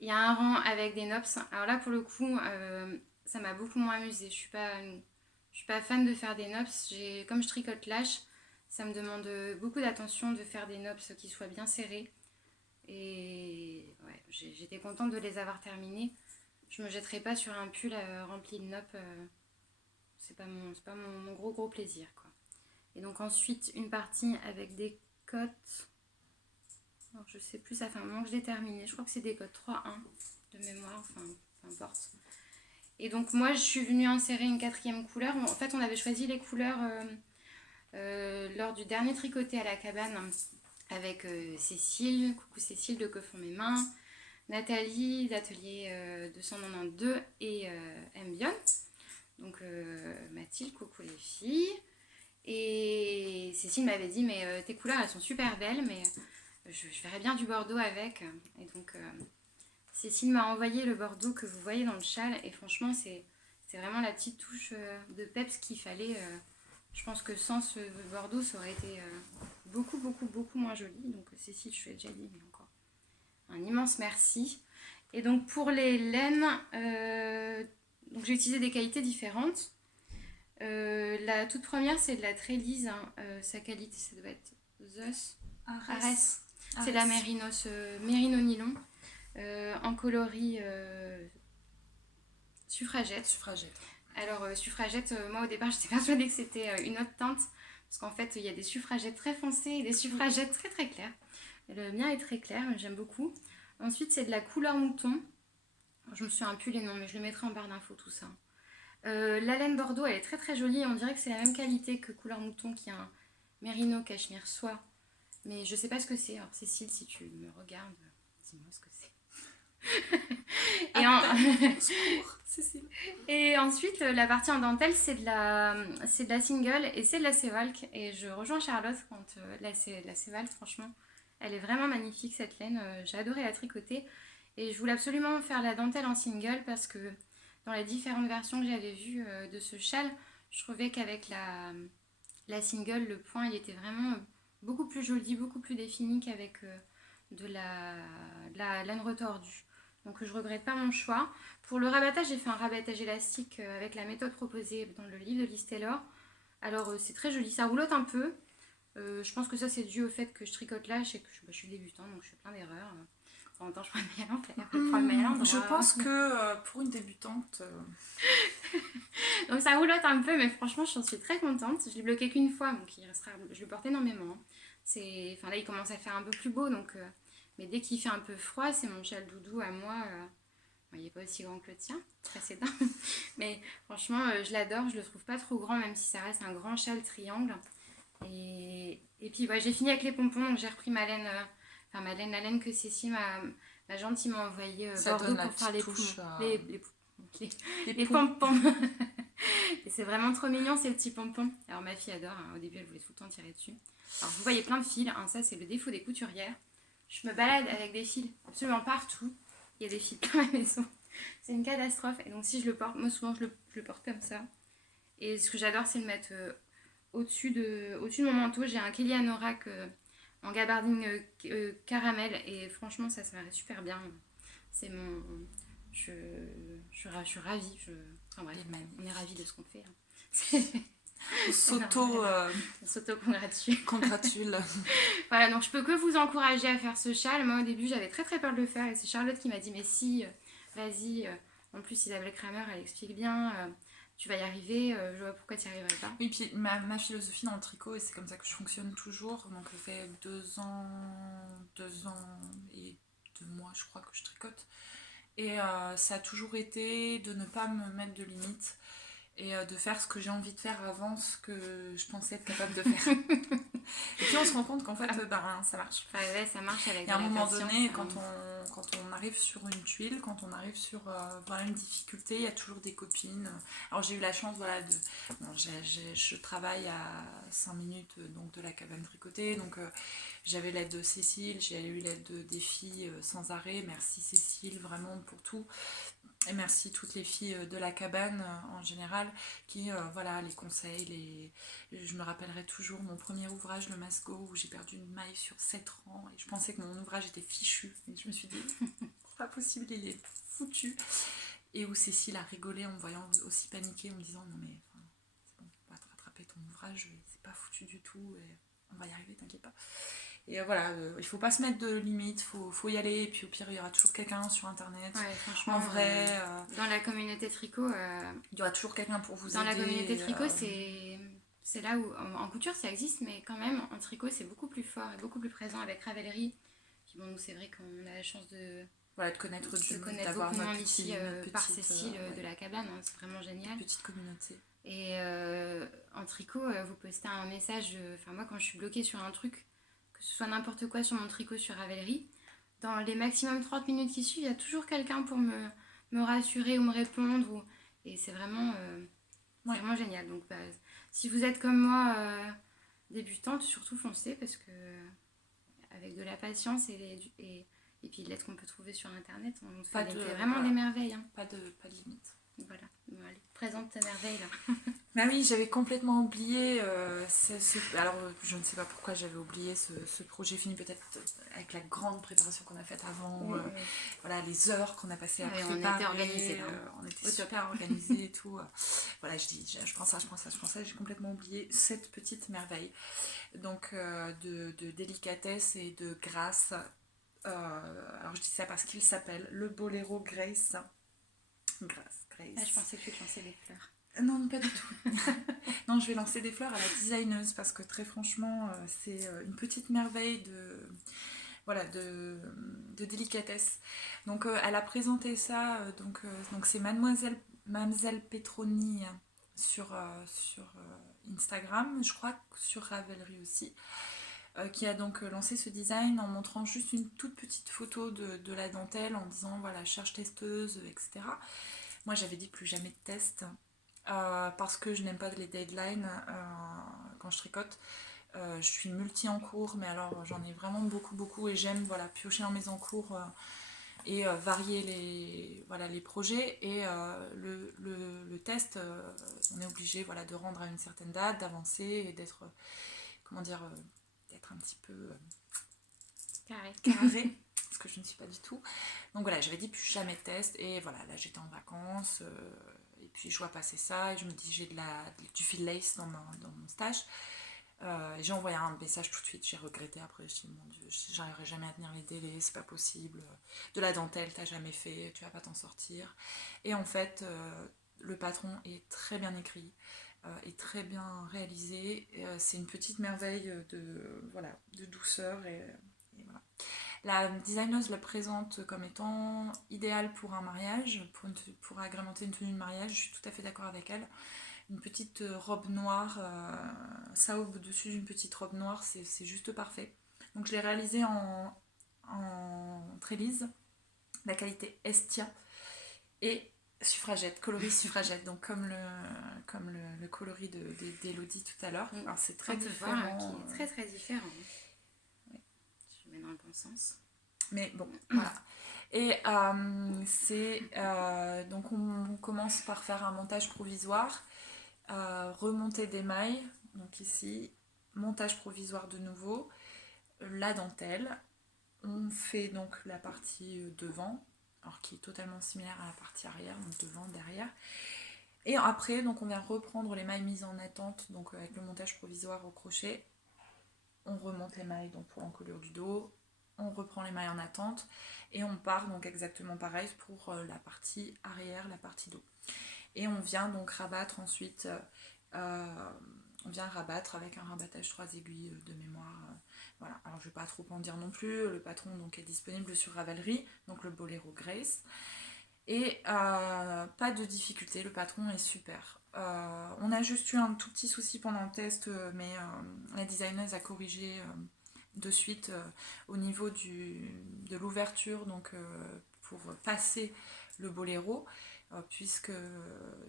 Il y a un rang avec des nops. Alors là pour le coup, ça m'a beaucoup moins amusée. Je suis pas fan de faire des nops. Comme je tricote lâche, ça me demande beaucoup d'attention de faire des nops qui soient bien serrés. Et ouais, j'étais contente de les avoir terminés. Je me jetterai pas sur un pull rempli de nops. C'est pas mon gros plaisir, quoi. Et donc ensuite une partie avec des cotes. Alors je sais plus, ça fait un moment que je l'ai terminé. Je crois que c'est des cotes 3-1 de mémoire, enfin peu importe. Et donc moi je suis venue insérer une 4e couleur. En fait on avait choisi les couleurs Lors du dernier tricoté à la cabane avec Cécile, coucou Cécile de Que font mes mains, Nathalie d'Atelier 292 et Mbion. Donc Mathilde, coucou les filles. Et Cécile m'avait dit mais tes couleurs elles sont super belles mais je verrais bien du bordeaux avec. Et donc Cécile m'a envoyé le bordeaux que vous voyez dans le châle et franchement c'est vraiment la petite touche de peps qu'il fallait. Je pense que sans ce bordeaux ça aurait été beaucoup moins joli. Donc Cécile je te l'ai déjà dit mais encore un immense merci. Et donc pour les laines, donc j'ai utilisé des qualités différentes. La toute première c'est de la Trélise, hein. Sa qualité ça doit être Zeus Ares. C'est la Mérino nylon en coloris suffragette. Alors suffragette, moi au départ j'étais persuadée que c'était une autre teinte parce qu'en fait il y a des suffragettes très foncées et des suffragettes très très claires. Le mien est très clair, j'aime beaucoup. Ensuite c'est de la couleur mouton. Je me souviens plus les noms mais je le mettrai en barre d'infos tout ça. La laine bordeaux elle est très très jolie, on dirait que c'est la même qualité que couleur mouton qui est un mérino cachemire soie. Mais je sais pas ce que c'est. Alors Cécile, si tu me regardes, dis-moi ce que c'est. Et ensuite, la partie en dentelle, c'est de la single et c'est de la sévalque. Et je rejoins Charlotte quand la sévalque, franchement, elle est vraiment magnifique cette laine. J'ai adoré la tricoter. Et je voulais absolument faire la dentelle en single parce que dans les différentes versions que j'avais vues de ce châle, je trouvais qu'avec la single, le point, il était vraiment beaucoup plus joli, beaucoup plus défini qu'avec de la laine retordue. Donc je regrette pas mon choix. Pour le rabattage, j'ai fait un rabattage élastique avec la méthode proposée dans le livre de Liz Taylor. Alors c'est très joli, ça roulotte un peu. Je pense que ça c'est dû au fait que je tricote là, je sais que je suis débutante donc je fais plein d'erreurs. De temps en temps je prends le meilleur endroit. Je pense que pour une débutante... Donc ça roulotte un peu mais franchement j'en suis très contente. Je l'ai bloqué qu'une fois donc je le porte énormément. Enfin là il commence à faire un peu plus beau donc... Mais dès qu'il fait un peu froid, c'est mon châle doudou à moi. Il n'est pas aussi grand que le tien, précédent. Mais franchement, je l'adore. Je le trouve pas trop grand, même si ça reste un grand châle triangle. Et puis, j'ai fini avec les pompons. Donc, j'ai repris ma laine, la laine que Cécile m'a gentiment envoyée Bordeaux pour faire les pompons. Et c'est vraiment trop mignon, ces petits pompons. Alors, ma fille adore. Hein. Au début, elle voulait tout le temps tirer dessus. Alors, vous voyez plein de fils. Hein. Ça, c'est le défaut des couturières. Je me balade avec des fils absolument partout. Il y a des fils dans la maison. C'est une catastrophe. Et donc si je le porte, moi souvent je le porte comme ça. Et ce que j'adore c'est le mettre au-dessus de mon manteau. J'ai un Kelly Anorak en gabardine caramel. Et franchement ça me va super bien. C'est mon... Je suis ravie. Enfin bref, on est ravis de ce qu'on fait. Hein. On s'auto-congratule. Voilà, donc je peux que vous encourager à faire ce châle. Moi au début j'avais très très peur de le faire et c'est Charlotte qui m'a dit mais si, vas-y. En plus Isabelle Kramer elle explique bien, tu vas y arriver, je vois pourquoi tu n'y arriverais pas. Oui, puis ma philosophie dans le tricot, et c'est comme ça que je fonctionne toujours, donc ça fait 2 ans et 2 mois je crois que je tricote. Et ça a toujours été de ne pas me mettre de limites. Et de faire ce que j'ai envie de faire avant ce que je pensais être capable de faire. Et puis on se rend compte qu'en fait, ça marche. Ouais, ça marche avec et à un moment donné, quand on arrive sur une tuile, quand on arrive sur une difficulté, il y a toujours des copines. Alors j'ai eu la chance, je travaille à 5 minutes donc, de la cabane tricotée, donc j'avais l'aide de Cécile, j'ai eu l'aide des filles sans arrêt. Merci Cécile, vraiment pour tout. Et merci toutes les filles de la cabane en général qui, les conseils. Je me rappellerai toujours mon premier ouvrage, le Masco, où j'ai perdu une maille sur 7 rangs et je pensais que mon ouvrage était fichu. Et je me suis dit, c'est pas possible, il est foutu. Et où Cécile a rigolé en me voyant aussi paniquer, en me disant, non mais c'est bon, on va te rattraper ton ouvrage, c'est pas foutu du tout et on va y arriver, t'inquiète pas. Et il faut pas se mettre de limites, faut y aller, et puis au pire il y aura toujours quelqu'un sur internet. Ouais, franchement, en vrai, dans la communauté tricot, il y aura toujours quelqu'un pour vous aider. Dans la communauté tricot, c'est là où en couture ça existe, mais quand même en tricot c'est beaucoup plus fort et beaucoup plus présent avec Ravelry. Puis bon, nous c'est vrai qu'on a la chance de connaître beaucoup de monde ici par Cécile de la cabane, hein, c'est vraiment génial. Petite communauté. Et en tricot, vous postez un message, enfin moi quand je suis bloquée sur un truc, que ce soit n'importe quoi sur mon tricot sur Ravelry, dans les maximum 30 minutes qui suivent, il y a toujours quelqu'un pour me rassurer ou me répondre. Et c'est Ouais, vraiment génial. Donc si vous êtes comme moi débutante, surtout foncez parce que avec de la patience et puis l'aide qu'on peut trouver sur internet, on fait vraiment des voilà, merveilles. Hein. pas de limite. Voilà, bon, allez, présente ta merveille là. Bah oui, j'avais complètement oublié. Alors, je ne sais pas pourquoi j'avais oublié ce projet fini, peut-être avec la grande préparation qu'on a faite avant, voilà, les heures qu'on a passées à préparer. On était organisés là. On était super organisés et tout. Voilà, je prends ça, je prends ça, je prends ça. J'ai complètement oublié cette petite merveille. Donc, de délicatesse et de grâce. Alors, je dis ça parce qu'il s'appelle le Boléro Grace. Grace. Ah, je pensais que tu te lançais des fleurs. Non, pas du tout. Non, je vais lancer des fleurs à la designeuse parce que très franchement, c'est une petite merveille voilà, de délicatesse. Donc, elle a présenté ça. Donc c'est Mademoiselle Petroni sur Instagram, je crois que sur Ravelry aussi, qui a donc lancé ce design en montrant juste une toute petite photo de la dentelle en disant voilà, cherche testeuse, etc. Moi, j'avais dit plus jamais de test. Parce que je n'aime pas les deadlines quand je tricote. Je suis multi en cours, mais alors j'en ai vraiment beaucoup et j'aime voilà, piocher dans mes encours et varier les projets. Et le test, on est obligé voilà, de rendre à une certaine date, d'avancer et d'être, comment dire, d'être un petit peu carré. Parce que je ne suis pas du tout. Donc voilà, j'avais dit plus jamais de test. Et voilà, là j'étais en vacances. Et puis je vois passer ça. Et je me dis, j'ai du fil lace dans mon stage. J'ai envoyé un message tout de suite. J'ai regretté après. Je me suis dit, mon Dieu, j'arriverai jamais à tenir les délais. C'est pas possible. De la dentelle, t'as jamais fait. Tu vas pas t'en sortir. Et en fait, le patron est très bien écrit. Est très bien réalisé. C'est une petite merveille de douceur. Et voilà. La designeuse le présente comme étant idéal pour un mariage, pour agrémenter une tenue de mariage. Je suis tout à fait d'accord avec elle. Une petite robe noire, ça au-dessus d'une petite robe noire, c'est juste parfait. Donc je l'ai réalisé en trélise, la qualité Estia et suffragette, coloris suffragette, donc comme le coloris d'Elodie tout à l'heure. Alors c'est très différent. Qui est très très différent. Ouais. Je mets dans le bon sens. Mais bon, voilà. Et donc on commence par faire un montage provisoire, remonter des mailles, donc ici, montage provisoire de nouveau, la dentelle. On fait donc la partie devant, alors qui est totalement similaire à la partie arrière, donc devant, derrière. Et après, donc on vient reprendre les mailles mises en attente, donc avec le montage provisoire au crochet. On remonte les mailles donc pour l'encolure du dos, on reprend les mailles en attente et on part donc exactement pareil pour la partie arrière, la partie dos. Et on vient donc rabattre ensuite, on vient rabattre avec un rabattage 3 aiguilles de mémoire. Voilà, alors je ne vais pas trop en dire non plus, le patron donc est disponible sur Ravelry, donc le Boléro Grace. Et pas de difficulté, le patron est super. On a juste eu un tout petit souci pendant le test, mais la designeuse a corrigé de suite au niveau de l'ouverture, donc pour passer le boléro, puisque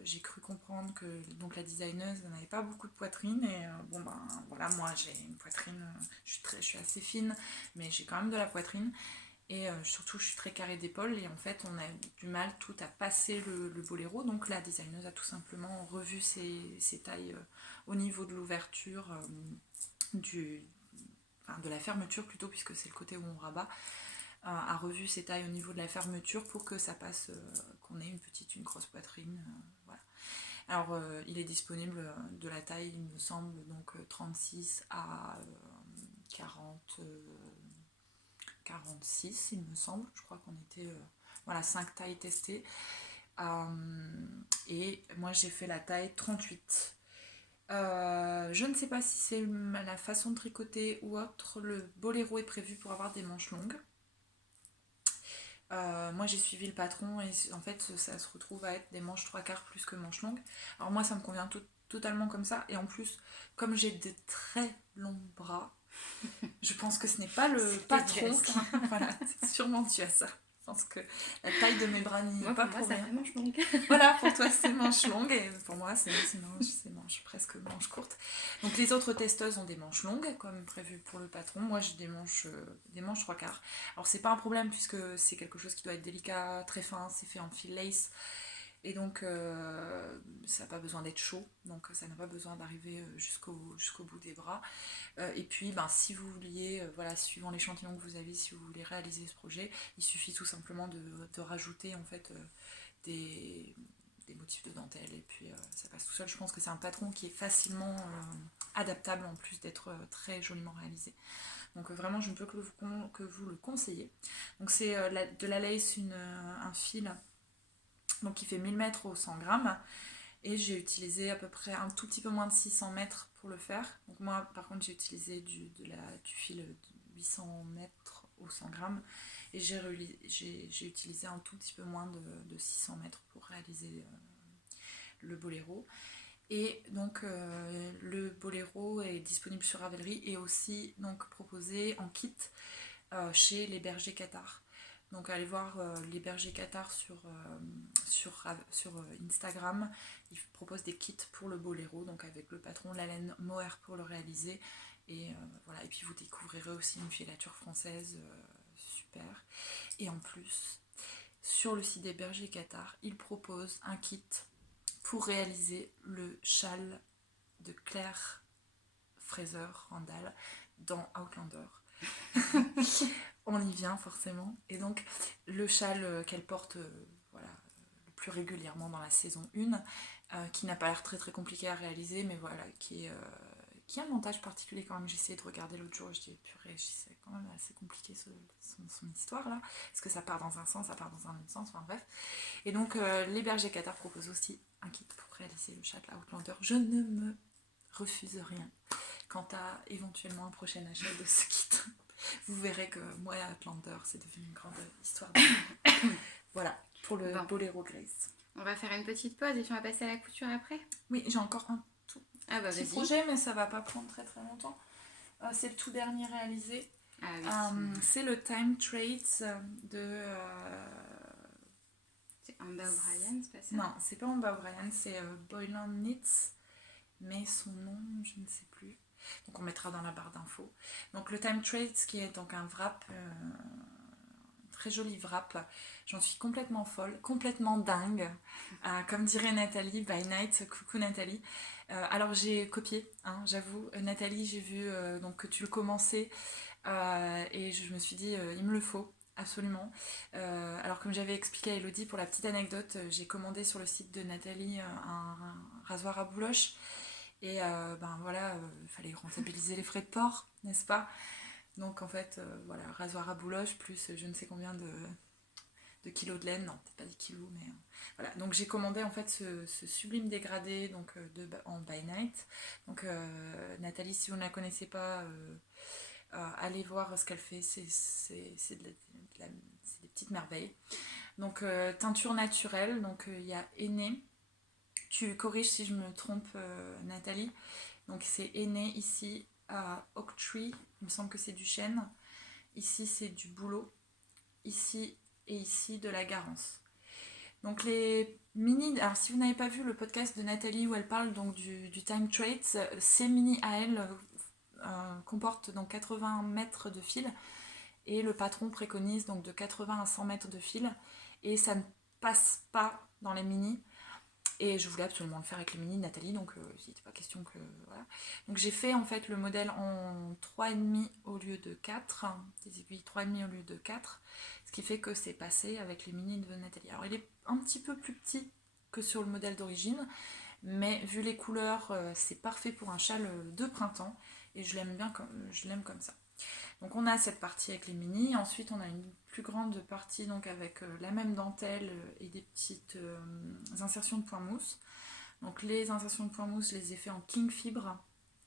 j'ai cru comprendre que donc, la designeuse n'avait pas beaucoup de poitrine. Et bon ben voilà, moi j'ai une poitrine, je suis assez fine, mais j'ai quand même de la poitrine. Et surtout, je suis très carrée d'épaule et en fait, on a du mal tout à passer le boléro. Donc, la designeuse a tout simplement revu ses tailles au niveau de l'ouverture, de la fermeture plutôt, puisque c'est le côté où on rabat. A revu ses tailles au niveau de la fermeture pour que ça passe, qu'on ait une grosse poitrine. Voilà. Alors, il est disponible de la taille, il me semble, donc 36 à 40. 46 il me semble, je crois qu'on était 5 tailles testées, et moi j'ai fait la taille 38. Je ne sais pas si c'est la façon de tricoter ou autre, le boléro est prévu pour avoir des manches longues, Moi j'ai suivi le patron et en fait ça se retrouve à être des manches 3/4 plus que manches longues. Alors moi ça me convient totalement comme ça et en plus comme j'ai des très longs bras, je pense que ce n'est pas le patron qui... Voilà, c'est sûrement dû à ça. Je pense que la taille de mes bras n'y est Moi, pas pour moi, pour ça rien. fait manche longue. Voilà, pour toi c'est manches longues et pour moi c'est manches presque manches courtes. Donc les autres testeuses ont des manches longues comme prévu pour le patron. Moi j'ai des manches 3/4. Alors c'est pas un problème puisque c'est quelque chose qui doit être délicat, très fin, c'est fait en fil lace. Et donc ça n'a pas besoin d'être chaud, donc ça n'a pas besoin d'arriver jusqu'au bout des bras. Et puis ben, si vous vouliez, voilà, suivant l'échantillon que vous avez, si vous voulez réaliser ce projet, il suffit tout simplement de rajouter en fait des motifs de dentelle et puis ça passe tout seul. Je pense que c'est un patron qui est facilement adaptable en plus d'être très joliment réalisé. Donc vraiment je ne peux que vous le conseiller. Donc c'est de la lace, un fil donc qui fait 1000 mètres au 100 grammes et j'ai utilisé à peu près un tout petit peu moins de 600 mètres pour le faire. Donc moi par contre j'ai utilisé du fil de 800 mètres au 100 grammes et j'ai utilisé un tout petit peu moins de 600 mètres pour réaliser le boléro. Et donc le boléro est disponible sur Ravelry et aussi donc proposé en kit chez les bergers cathares. Donc allez voir les bergers cathares sur Instagram. Ils proposent des kits pour le boléro, donc avec le patron, la laine mohair pour le réaliser. Et voilà. Et puis vous découvrirez aussi une filature française super. Et en plus, sur le site des bergers cathares, ils proposent un kit pour réaliser le châle de Claire Fraser Randall dans Outlander. On y vient forcément. Et donc le châle qu'elle porte voilà, le plus régulièrement dans la saison 1, qui n'a pas l'air très très compliqué à réaliser, mais voilà, qui a un montage particulier quand même. J'ai essayé de regarder l'autre jour, je dis purée, c'est quand même assez compliqué son histoire là, parce que ça part dans un sens, ça part dans un autre sens, enfin bref. Et donc les bergers cathares proposent aussi un kit pour réaliser le châle Outlander. Je ne me refuse rien quant à éventuellement un prochain achat de ce kit. Vous verrez que moi et Outlander, c'est devenu une grande histoire. Voilà, pour le boléro Grace. On va faire une petite pause et puis on va passer à la couture après. Oui, j'ai encore un petit vas-y. projet, mais ça va pas prendre très très longtemps. C'est le tout dernier réalisé. C'est le Time Traits de... C'est Amber O'Brien, c'est pas ça? Non, c'est pas Amber O'Brien, c'est Boylan Knits, mais son nom, je ne sais plus. Donc on mettra dans la barre d'infos. Donc le Time Traits qui est donc un wrap, très joli wrap. J'en suis complètement folle, complètement dingue. Comme dirait Nathalie by Night, coucou Nathalie. Alors j'ai copié, hein, j'avoue. Nathalie, j'ai vu donc que tu le commençais et je me suis dit il me le faut. Absolument. Alors comme j'avais expliqué à Elodie, pour la petite anecdote, j'ai commandé sur le site de Nathalie un rasoir à bouloche. Et ben voilà, il fallait rentabiliser les frais de port, n'est-ce pas? Donc en fait, voilà, rasoir à bouloche plus je ne sais combien de kilos de laine, non, peut-être pas des kilos, mais voilà. Donc j'ai commandé en fait ce sublime dégradé donc, en by night. Donc Nathalie, si vous ne la connaissez pas, allez voir ce qu'elle fait, c'est des petites merveilles. Donc teinture naturelle, donc il y a Aîné. Tu corriges si je me trompe, Nathalie. Donc c'est Aîné ici à Oak Tree, il me semble que c'est du chêne. Ici c'est du bouleau. Ici et ici de la Garance. Donc les mini, alors si vous n'avez pas vu le podcast de Nathalie où elle parle donc du time traits, ces mini à elle comportent donc 80 mètres de fil et le patron préconise donc de 80 à 100 mètres de fil et ça ne passe pas dans les mini. Et je voulais absolument le faire avec les mini de Nathalie, donc il n'était pas question que... Voilà. Donc j'ai fait en fait le modèle en 3,5 au lieu de 4, des aiguilles 3,5 au lieu de 4, ce qui fait que c'est passé avec les mini de Nathalie. Alors il est un petit peu plus petit que sur le modèle d'origine, mais vu les couleurs, c'est parfait pour un châle de printemps, et je l'aime bien, je l'aime comme ça. Donc on a cette partie avec les mini, ensuite on a une plus grande partie donc avec la même dentelle et des petites insertions de point mousse. Donc les insertions de point mousse, je les ai fait en king fibre,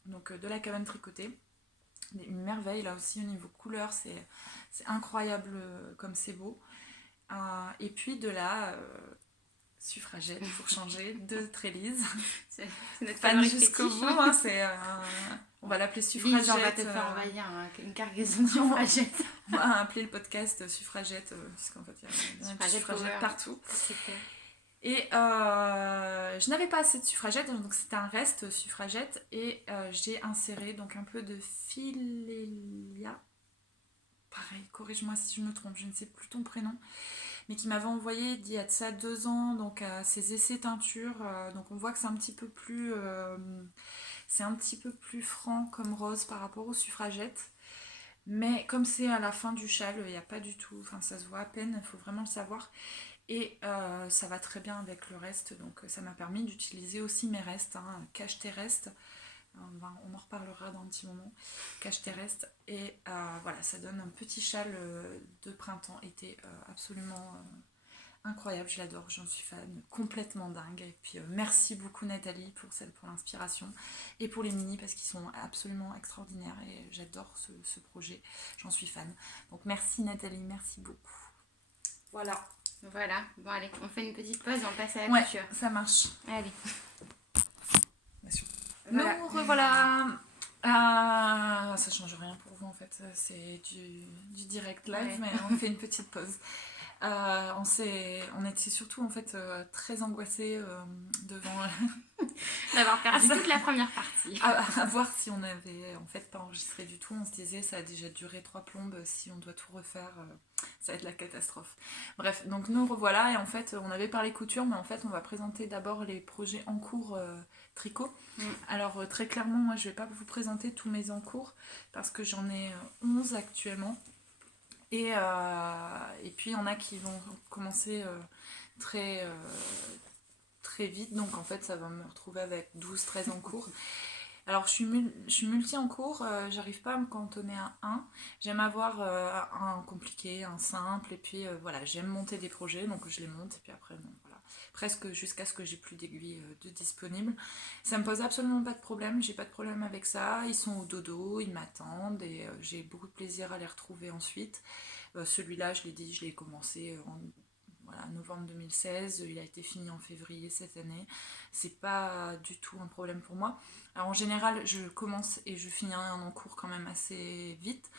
donc de la cabane tricotée. Une merveille là aussi au niveau couleur, c'est incroyable comme c'est beau. Et puis de la suffragette pour changer, de Trélise. C'est notre Fan favori jusqu'au fétiche. bout, hein, on va l'appeler suffragette. Lise, on va te faire envahir une cargaison de suffragettes. On va appeler le podcast suffragette, puisqu'en fait il y a des suffragettes partout. C'est clair. Et je n'avais pas assez de suffragettes, donc c'était un reste suffragette, et j'ai inséré donc un peu de Philélia. Pareil, corrige-moi si je me trompe, je ne sais plus ton prénom, mais qui m'avait envoyé il y a de ça 2 ans, donc ses essais teinture, donc on voit que c'est un petit peu plus franc comme rose par rapport aux suffragettes, mais comme c'est à la fin du châle, il n'y a pas du tout, enfin ça se voit à peine, il faut vraiment le savoir, et ça va très bien avec le reste, donc ça m'a permis d'utiliser aussi mes restes, hein, cache tes restes. On en reparlera dans un petit moment. Cache tes restes. Et voilà, ça donne un petit châle de printemps-été absolument incroyable. Je l'adore, j'en suis fan, complètement dingue. Et puis merci beaucoup Nathalie pour l'inspiration et pour les mini parce qu'ils sont absolument extraordinaires et j'adore ce projet. J'en suis fan. Donc merci Nathalie, merci beaucoup. Voilà. Voilà, bon allez, on fait une petite pause et on passe à la couture. Ça marche. Allez. Voilà. Nous revoilà. Ça change rien pour vous en fait, c'est du direct live, mais on fait une petite pause. On était surtout en fait très angoissés devant d'avoir perdu toute la première partie. À voir si on avait en fait pas enregistré du tout. On se disait ça a déjà duré 3 plombes, si on doit tout refaire, ça va être la catastrophe. Bref, donc nous revoilà et en fait on avait parlé couture, mais en fait on va présenter d'abord les projets en cours tricot. Alors très clairement moi je vais pas vous présenter tous mes en cours parce que j'en ai 11 actuellement. Et puis il y en a qui vont commencer très vite, donc en fait ça va me retrouver avec 12-13 en cours. Alors je suis multi en cours, j'arrive pas à me cantonner à un. J'aime avoir un compliqué, un simple, et puis voilà, j'aime monter des projets, donc je les monte, et puis après, bon, voilà, presque jusqu'à ce que j'ai plus d'aiguilles de disponibles. Ça me pose absolument pas de problème, j'ai pas de problème avec ça, ils sont au dodo, ils m'attendent, et j'ai beaucoup de plaisir à les retrouver ensuite. Celui-là, je l'ai dit, je l'ai commencé en novembre 2016, il a été fini en février cette année. C'est pas du tout un problème pour moi. Alors en général, je commence et je finis un en cours quand même assez vite,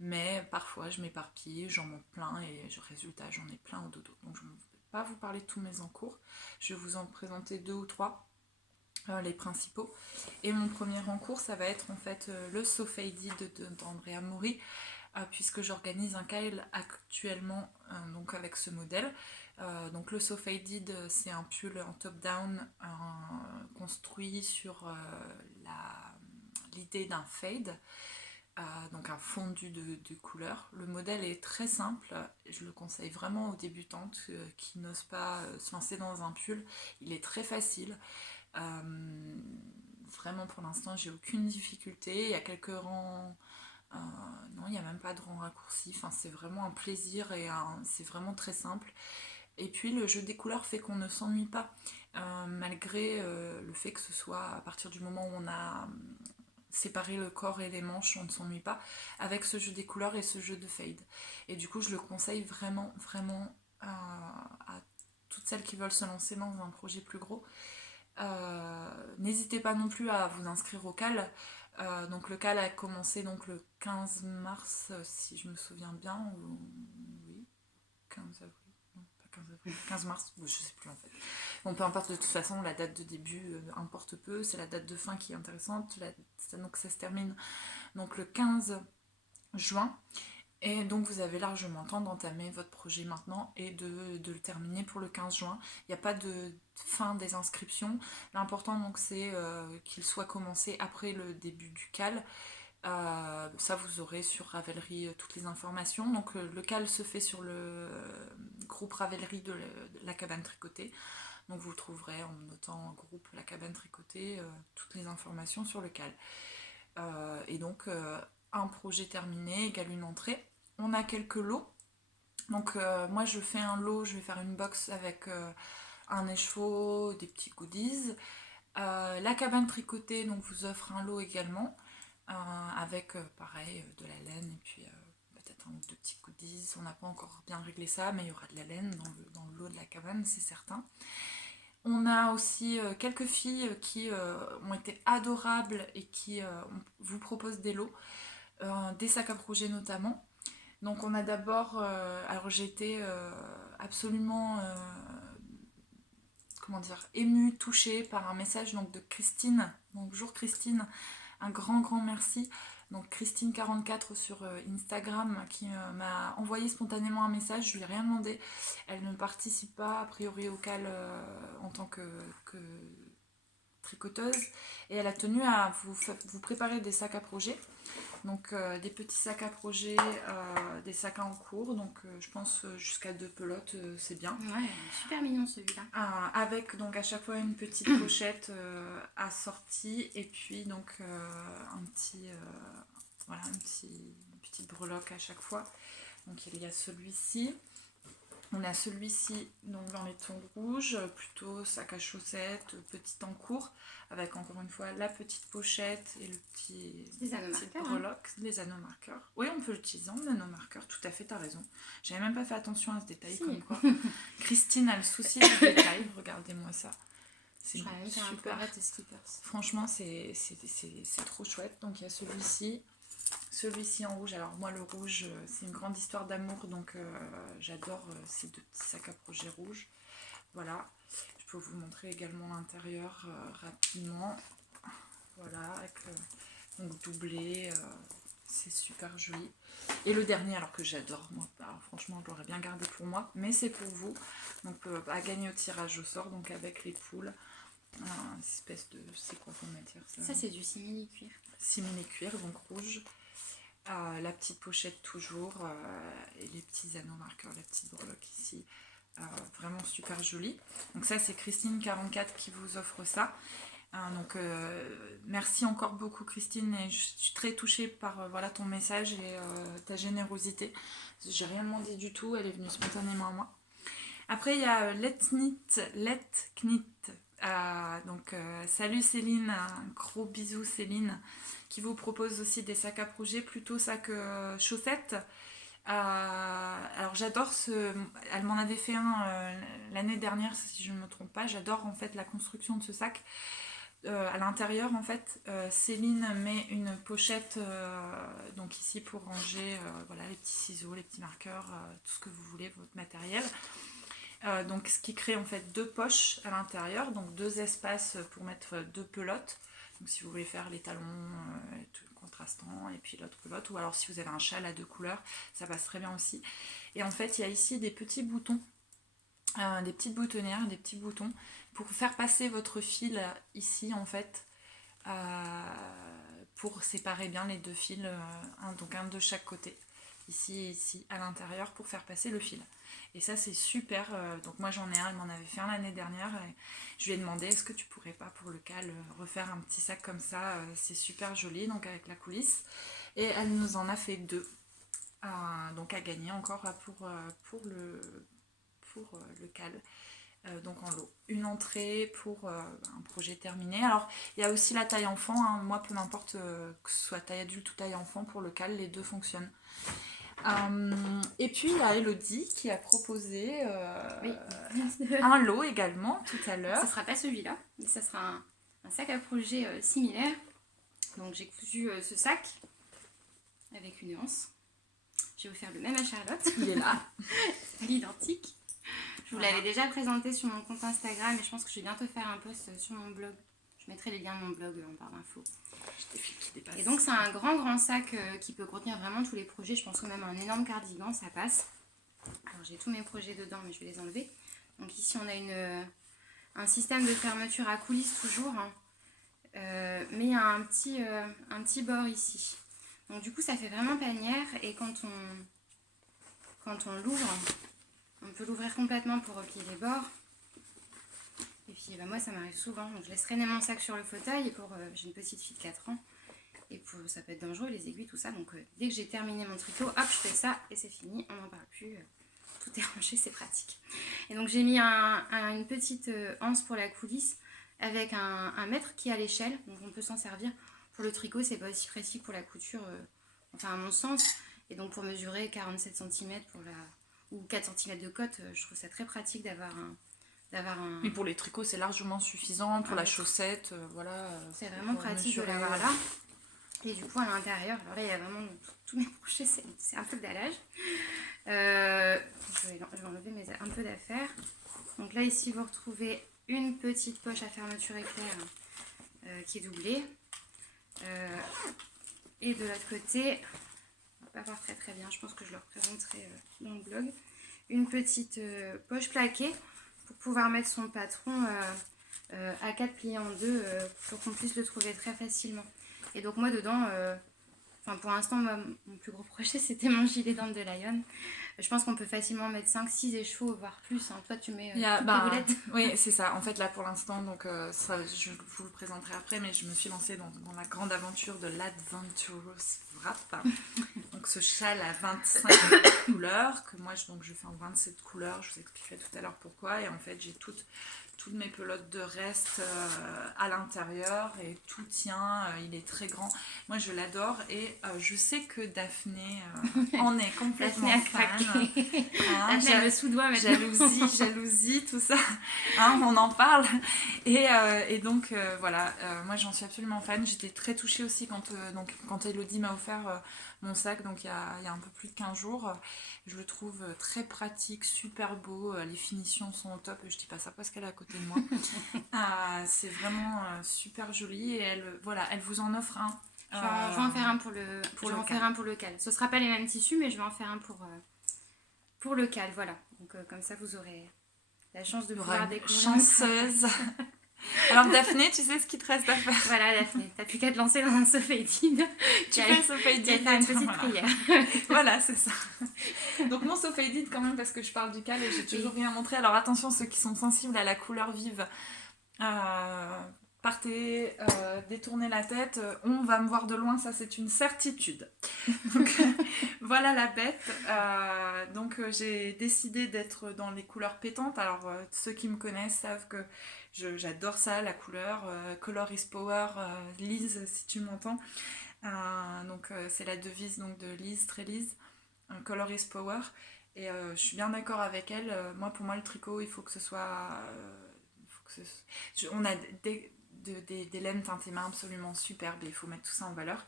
mais parfois je m'éparpille, j'en monte plein et résultat, j'en ai plein au dodo. Donc je ne vais pas vous parler de tous mes en cours, je vais vous en présenter 2 ou 3. Les principaux. Et mon premier en cours, ça va être en fait le So Faded d'Andrea Mori, puisque j'organise un Kyle actuellement donc avec ce modèle. Donc le So Faded, c'est un pull en top-down construit sur l'idée d'un fade, donc un fondu de couleurs. Le modèle est très simple, je le conseille vraiment aux débutantes qui n'osent pas se lancer dans un pull. Il est très facile. Vraiment pour l'instant j'ai aucune difficulté, il y a quelques rangs, non il n'y a même pas de rang raccourci, enfin, c'est vraiment un plaisir et c'est vraiment très simple. Et puis le jeu des couleurs fait qu'on ne s'ennuie pas, malgré le fait que ce soit à partir du moment où on a séparé le corps et les manches, on ne s'ennuie pas avec ce jeu des couleurs et ce jeu de fade. Et du coup je le conseille vraiment vraiment à toutes celles qui veulent se lancer dans un projet plus gros. N'hésitez pas non plus à vous inscrire au CAL. Donc le CAL a commencé donc le 15 mars, si je me souviens bien, ou oui, 15 avril, non pas 15 avril, 15 mars, je sais plus en fait. Bon, peu importe, de toute façon, la date de début importe peu, c'est la date de fin qui est intéressante. Donc ça se termine donc le 15 juin. Et donc vous avez largement le temps d'entamer votre projet maintenant et de le terminer pour le 15 juin. Il n'y a pas de fin des inscriptions. L'important donc c'est qu'il soit commencé après le début du CAL. Ça vous aurez sur Ravelry toutes les informations. Donc le CAL se fait sur le groupe Ravelry de la cabane tricotée. Donc vous trouverez en notant groupe la cabane tricotée toutes les informations sur le CAL. Et donc un projet terminé égale une entrée. On a quelques lots. Donc moi je fais un lot, je vais faire une box avec un écheveau, des petits goodies. La cabane tricotée donc vous offre un lot également avec pareil de la laine et puis peut-être un ou deux petits goodies. On n'a pas encore bien réglé ça, mais il y aura de la laine dans le lot de la cabane, c'est certain. On a aussi quelques filles qui ont été adorables et qui vous proposent des lots, des sacs à projet notamment. Donc on a d'abord, alors j'ai été absolument, comment dire, émue, touchée par un message donc, de Christine. Donc bonjour Christine, un grand merci. Donc Christine44 sur Instagram qui m'a envoyé spontanément un message, je lui ai rien demandé. Elle ne participe pas a priori au CAL en tant que tricoteuse et elle a tenu à vous préparer des sacs à projet. Donc des petits sacs à projet, des sacs en cours, donc je pense jusqu'à 2 pelotes, c'est bien. Ouais, super mignon celui-là. Avec donc à chaque fois une petite pochette assortie et puis donc un petit, voilà, une petite breloque à chaque fois. Donc il y a celui-ci. On a celui-ci donc dans les tons rouges, plutôt sac à chaussettes, petit en cours, avec encore une fois la petite pochette et le petit breloque, les anneaux marqueurs. Oui, on peut l'utiliser en anneaux marqueurs, tout à fait, t'as raison. J'avais même pas fait attention à ce détail, comme quoi. Christine a le souci du détail, regardez-moi ça. C'est super. Franchement, c'est trop chouette. Donc il y a celui-ci en rouge. Alors moi le rouge c'est une grande histoire d'amour, donc j'adore ces deux petits sacs à projet rouges. Voilà, je peux vous montrer également l'intérieur rapidement. Voilà, avec donc doublé, c'est super joli. Et le dernier, alors que j'adore, moi, alors, franchement je l'aurais bien gardé pour moi, mais c'est pour vous. Donc à gagner au tirage au sort, donc avec les poules. Une espèce de, c'est quoi comme matière ça? Ça c'est du simili-cuir. Simili-cuir, donc rouge. La petite pochette toujours, et les petits anneaux marqueurs, la petite breloque ici, vraiment super jolie. Donc ça c'est Christine44 qui vous offre ça. Donc merci encore beaucoup Christine, et je suis très touchée par voilà, ton message et ta générosité. J'ai rien demandé du tout, elle est venue spontanément à moi. Après il y a Let's Knit. Donc salut Céline, un gros bisou Céline, qui vous propose aussi des sacs à projet, plutôt sacs chaussettes. Alors j'adore elle m'en avait fait un l'année dernière si je ne me trompe pas. J'adore en fait la construction de ce sac. À l'intérieur en fait Céline met une pochette donc ici pour ranger voilà, les petits ciseaux, les petits marqueurs, tout ce que vous voulez, votre matériel. Donc ce qui crée en fait 2 poches à l'intérieur, donc 2 espaces pour mettre 2 pelotes. Donc si vous voulez faire les talons contrastants et puis l'autre pelote, ou alors si vous avez un châle à 2 couleurs, ça passe très bien aussi. Et en fait il y a ici des petits boutons, des petites boutonnières, des petits boutons pour faire passer votre fil ici en fait, pour séparer bien les 2 fils, donc un de chaque côté, ici et ici à l'intérieur, pour faire passer le fil. Et ça c'est super, donc moi j'en ai un, elle m'en avait fait un l'année dernière et je lui ai demandé est-ce que tu pourrais pas pour le CAL refaire un petit sac comme ça, c'est super joli, donc avec la coulisse. Et elle nous en a fait 2, donc à gagner encore pour le CAL. Donc en lot. Une entrée pour un projet terminé. Alors il y a aussi la taille enfant, hein. Moi peu m'importe que ce soit taille adulte ou taille enfant, pour le CAL les 2 fonctionnent. Et puis il y a Elodie qui a proposé un lot également tout à l'heure. Ce sera pas celui-là, mais ça sera un sac à projet similaire. Donc j'ai cousu ce sac avec une anse. Je vais vous faire le même à Charlotte. Il est là. L'identique. Je vous l'avais déjà présenté sur mon compte Instagram et je pense que je vais bientôt faire un post sur mon blog. Je mettrai les liens de mon blog en barre d'infos. Et donc c'est un grand sac qui peut contenir vraiment tous les projets. Je pense que même un énorme cardigan ça passe. Alors j'ai tous mes projets dedans mais je vais les enlever. Donc ici on a un système de fermeture à coulisses toujours. Hein. Mais il y a un petit bord ici. Donc du coup ça fait vraiment panière et quand on l'ouvre, on peut l'ouvrir complètement pour replier les bords. Et puis moi ça m'arrive souvent, donc je laisse traîner mon sac sur le fauteuil et j'ai une petite fille de 4 ans. Et ça peut être dangereux, les aiguilles, tout ça. Donc dès que j'ai terminé mon tricot, hop, je fais ça et c'est fini, on n'en parle plus. Tout est rangé, c'est pratique. Et donc j'ai mis une petite anse pour la coulisse avec un mètre qui est à l'échelle. Donc on peut s'en servir. Pour le tricot, c'est pas aussi précis que pour la couture, enfin à mon sens. Et donc pour mesurer 47 cm ou 4 cm de cotte, je trouve ça très pratique d'avoir un... Mais pour les tricots, c'est largement suffisant. Pour la chaussette, voilà. C'est vraiment pratique de l'avoir là. Et du coup, à l'intérieur, alors là, il y a vraiment tous mes crochets, c'est un peu de dallage. Je vais enlever un peu d'affaires. Donc là, ici, vous retrouvez une petite poche à fermeture éclair qui est doublée. Et de l'autre côté, on va pas voir très bien, je pense que je le représenterai dans le blog, une petite poche plaquée pour pouvoir mettre son patron à 4 pliés en deux pour qu'on puisse le trouver très facilement. Et donc moi dedans, pour l'instant, mon plus gros projet c'était mon gilet d'Ande de Lion. Je pense qu'on peut facilement mettre 5-6 écheveaux, voire plus. Hein. Toi, tu mets toutes tes boulettes. Oui, c'est ça. En fait, là, pour l'instant, donc, ça, je vous le présenterai après, mais je me suis lancée dans la grande aventure de l'Adventurous Wrap. Donc, ce châle à 25 couleurs, que moi, je fais en 27 couleurs. Je vous expliquerai tout à l'heure pourquoi. Et en fait, j'ai toutes mes pelotes de reste à l'intérieur et tout tient, il est très grand. Moi je l'adore et je sais que Daphné en est complètement fan. Daphné a le sous-doigt maintenant. Jalousie, tout ça. On en parle. Et donc voilà, moi j'en suis absolument fan. J'étais très touchée aussi quand Elodie m'a offert mon sac, donc il y a un peu plus de 15 jours. Je le trouve très pratique, super beau, les finitions sont au top, je dis pas ça parce qu'elle est à côté de moi. C'est vraiment super joli et elle vous en offre un. Je vais en faire un pour le cal. Ce sera pas les mêmes tissus, mais je vais en faire un pour le cal, voilà. Donc comme ça vous aurez la chance de pouvoir découvrir. Chanceuse. Alors Daphné, tu sais ce qu'il te reste à faire. Voilà Daphné, t'as plus qu'à te lancer dans un Sophaidid. Tu fais un Sophaidid. Tu vas faire une petite prière. Voilà, c'est ça. Donc mon Sophaidid quand même, parce que je parle du cal et j'ai toujours rien montré. Alors attention, ceux qui sont sensibles à la couleur vive, partez, détournez la tête, on va me voir de loin, ça c'est une certitude. Donc voilà la bête. Donc j'ai décidé d'être dans les couleurs pétantes. Alors ceux qui me connaissent savent que j'adore ça, la couleur. Color is power, Lise si tu m'entends. Donc c'est la devise donc, de Lise, très Lise. Color is power. Et je suis bien d'accord avec elle. Pour moi le tricot, il faut que ce soit... on a des laines teintées main absolument superbes et il faut mettre tout ça en valeur.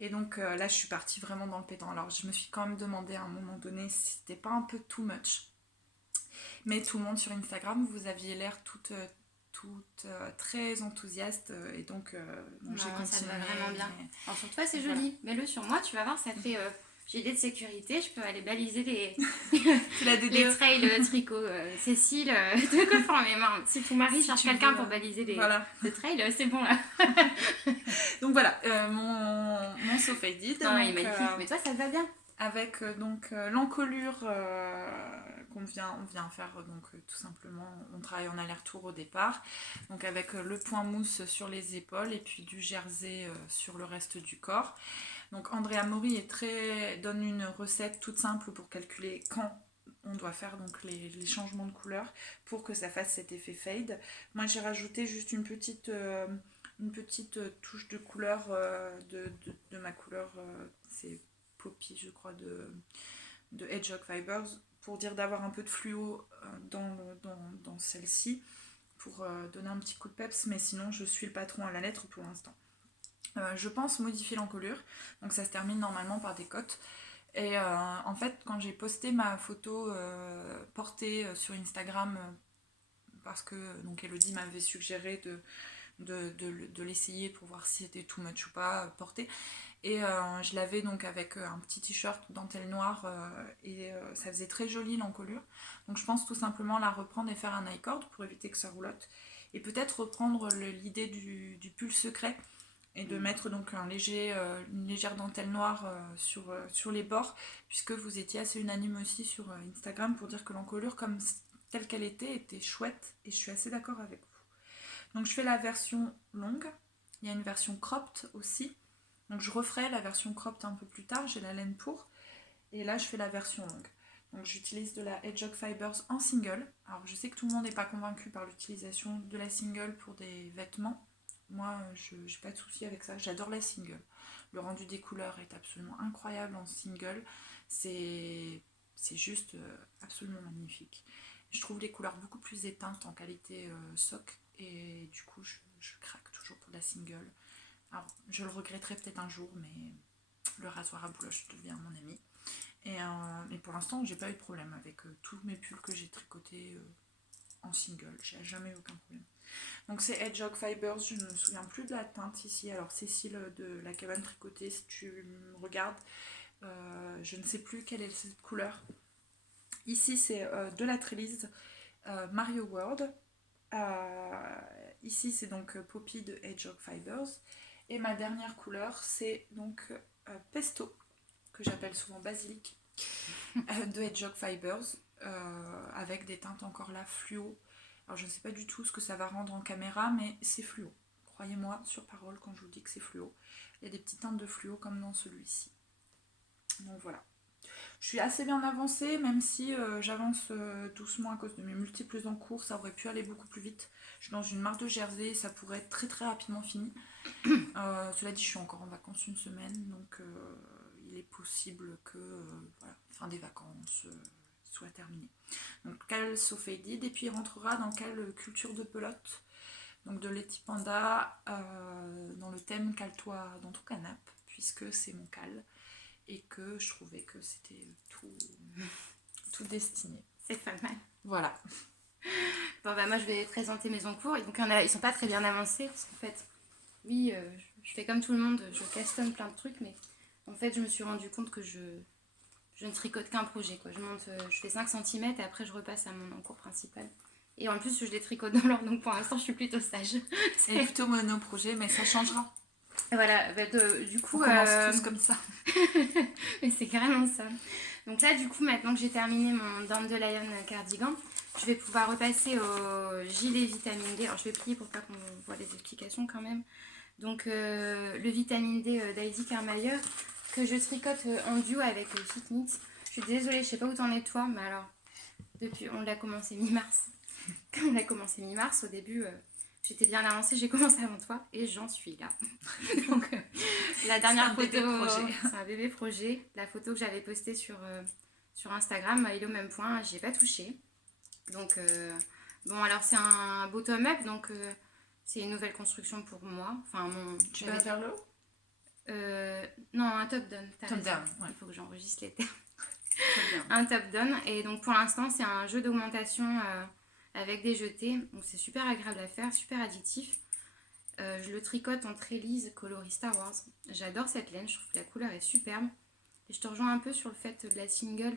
Et donc là je suis partie vraiment dans le pétant. Alors je me suis quand même demandé à un moment donné si c'était pas un peu too much. Mais tout le monde sur Instagram, vous aviez l'air toutes très enthousiastes et donc j'ai continué. Ça va vraiment bien. Alors sur toi c'est joli, mets-le sur moi, tu vas voir, ça fait gilet de sécurité, je peux aller baliser les trails tricot. Cécile, de conformément. Si ton mari cherche quelqu'un pour baliser les trails, c'est bon là. Donc voilà, mon Sophaidid. Non, il est magnifique, mais toi ça te va bien. Avec l'encolure qu'on vient faire, donc tout simplement, on travaille en aller-retour au départ, donc avec le point mousse sur les épaules et puis du jersey sur le reste du corps. Donc Andrea Mori donne une recette toute simple pour calculer quand on doit faire donc les changements de couleur pour que ça fasse cet effet fade. Moi j'ai rajouté juste une petite touche de couleur de ma couleur, c'est Poppy je crois de Hedgehog Fibers, pour dire d'avoir un peu de fluo dans celle-ci pour donner un petit coup de peps, mais sinon je suis le patron à la lettre pour l'instant. Je pense modifier l'encolure, donc ça se termine normalement par des cottes. Et en fait, quand j'ai posté ma photo portée sur Instagram, parce que donc Elodie m'avait suggéré de l'essayer pour voir si c'était too much ou pas porté, et je l'avais donc avec un petit t-shirt dentelle noire et ça faisait très joli l'encolure, donc je pense tout simplement la reprendre et faire un I-cord pour éviter que ça roulotte, et peut-être reprendre l'idée du pull secret et de mettre donc une légère dentelle noire sur les bords, puisque vous étiez assez unanime aussi sur Instagram pour dire que l'encolure comme telle qu'elle était chouette, et je suis assez d'accord avec vous. Donc je fais la version longue, il y a une version cropped aussi, donc je referai la version cropped un peu plus tard, j'ai la laine pour, et là je fais la version longue. Donc j'utilise de la Hedgehog Fibers en single. Alors je sais que tout le monde n'est pas convaincu par l'utilisation de la single pour des vêtements, Moi, je n'ai pas de souci avec ça. J'adore la single. Le rendu des couleurs est absolument incroyable en single. C'est juste absolument magnifique. Je trouve les couleurs beaucoup plus éteintes en qualité soc. Et du coup, je craque toujours pour la single. Alors, je le regretterai peut-être un jour, mais le rasoir à bouloche devient mon ami. Et pour l'instant, j'ai pas eu de problème avec tous mes pulls que j'ai tricotés en single. J'ai jamais eu aucun problème. Donc c'est Hedgehog Fibers, je ne me souviens plus de la teinte ici. Alors Cécile de la cabane tricotée, si tu me regardes, je ne sais plus quelle est cette couleur. Ici c'est de la trélise Mario World. Ici c'est donc Poppy de Hedgehog Fibers. Et ma dernière couleur c'est donc Pesto, que j'appelle souvent basilic, de Hedgehog Fibers, avec des teintes encore là fluo. Alors je ne sais pas du tout ce que ça va rendre en caméra, mais c'est fluo. Croyez-moi sur parole quand je vous dis que c'est fluo. Il y a des petites teintes de fluo comme dans celui-ci. Donc voilà. Je suis assez bien avancée, même si j'avance doucement à cause de mes multiples encours. Ça aurait pu aller beaucoup plus vite. Je suis dans une marque de Jersey et ça pourrait être très très rapidement fini. Cela dit, je suis encore en vacances une semaine, donc il est possible que voilà, fin des vacances soit terminée. Donc Cal So Faded, et puis il rentrera dans Cal Culture de pelote, donc de Letty Panda, dans le thème Cale-toi dans ton canapé, puisque c'est mon cal, et que je trouvais que c'était tout destiné. C'est pas mal. Voilà. Bon, bah, moi, je vais présenter mes encours. Et donc, ils sont pas très bien avancés. Parce qu'en fait, oui, je fais comme tout le monde, je castonne plein de trucs. Mais en fait, je me suis rendu compte que je ne tricote qu'un projet, quoi. Je fais 5 cm et après, je repasse à mon encours principal. Et en plus, je les tricote dans l'ordre. Donc, pour l'instant, je suis plutôt sage. C'est plutôt monoprojet, mais ça changera. Et voilà, bah, du coup... On commence tous comme ça. Mais c'est carrément ça. Donc là, du coup, maintenant que j'ai terminé mon Dandelion cardigan, je vais pouvoir repasser au gilet vitamine D. Alors, je vais plier pour pas qu'on voit les explications quand même. Donc, le vitamine D d'Heidi Karmayer, que je tricote en duo avec Fit Knit. Je suis désolée, je sais pas où t'en es toi, mais alors, depuis, on l'a commencé mi-mars. Quand on l'a commencé mi-mars, au début... j'étais bien avancée, j'ai commencé avant toi et j'en suis là. Donc, la dernière photo, c'est un bébé projet. La photo que j'avais postée sur Instagram, il est au même point, j'y ai pas touché. Donc, bon, alors c'est un bottom-up, donc c'est une nouvelle construction pour moi. Enfin, tu vas vers le haut non, un top-down. Top-down, ouais. Il faut que j'enregistre les termes. Un top-down. Et donc, pour l'instant, c'est un jeu d'augmentation avec des jetés. Donc, c'est super agréable à faire, super addictif. Je le tricote en trélise coloris Star Wars. J'adore cette laine, je trouve que la couleur est superbe. Et je te rejoins un peu sur le fait de la single,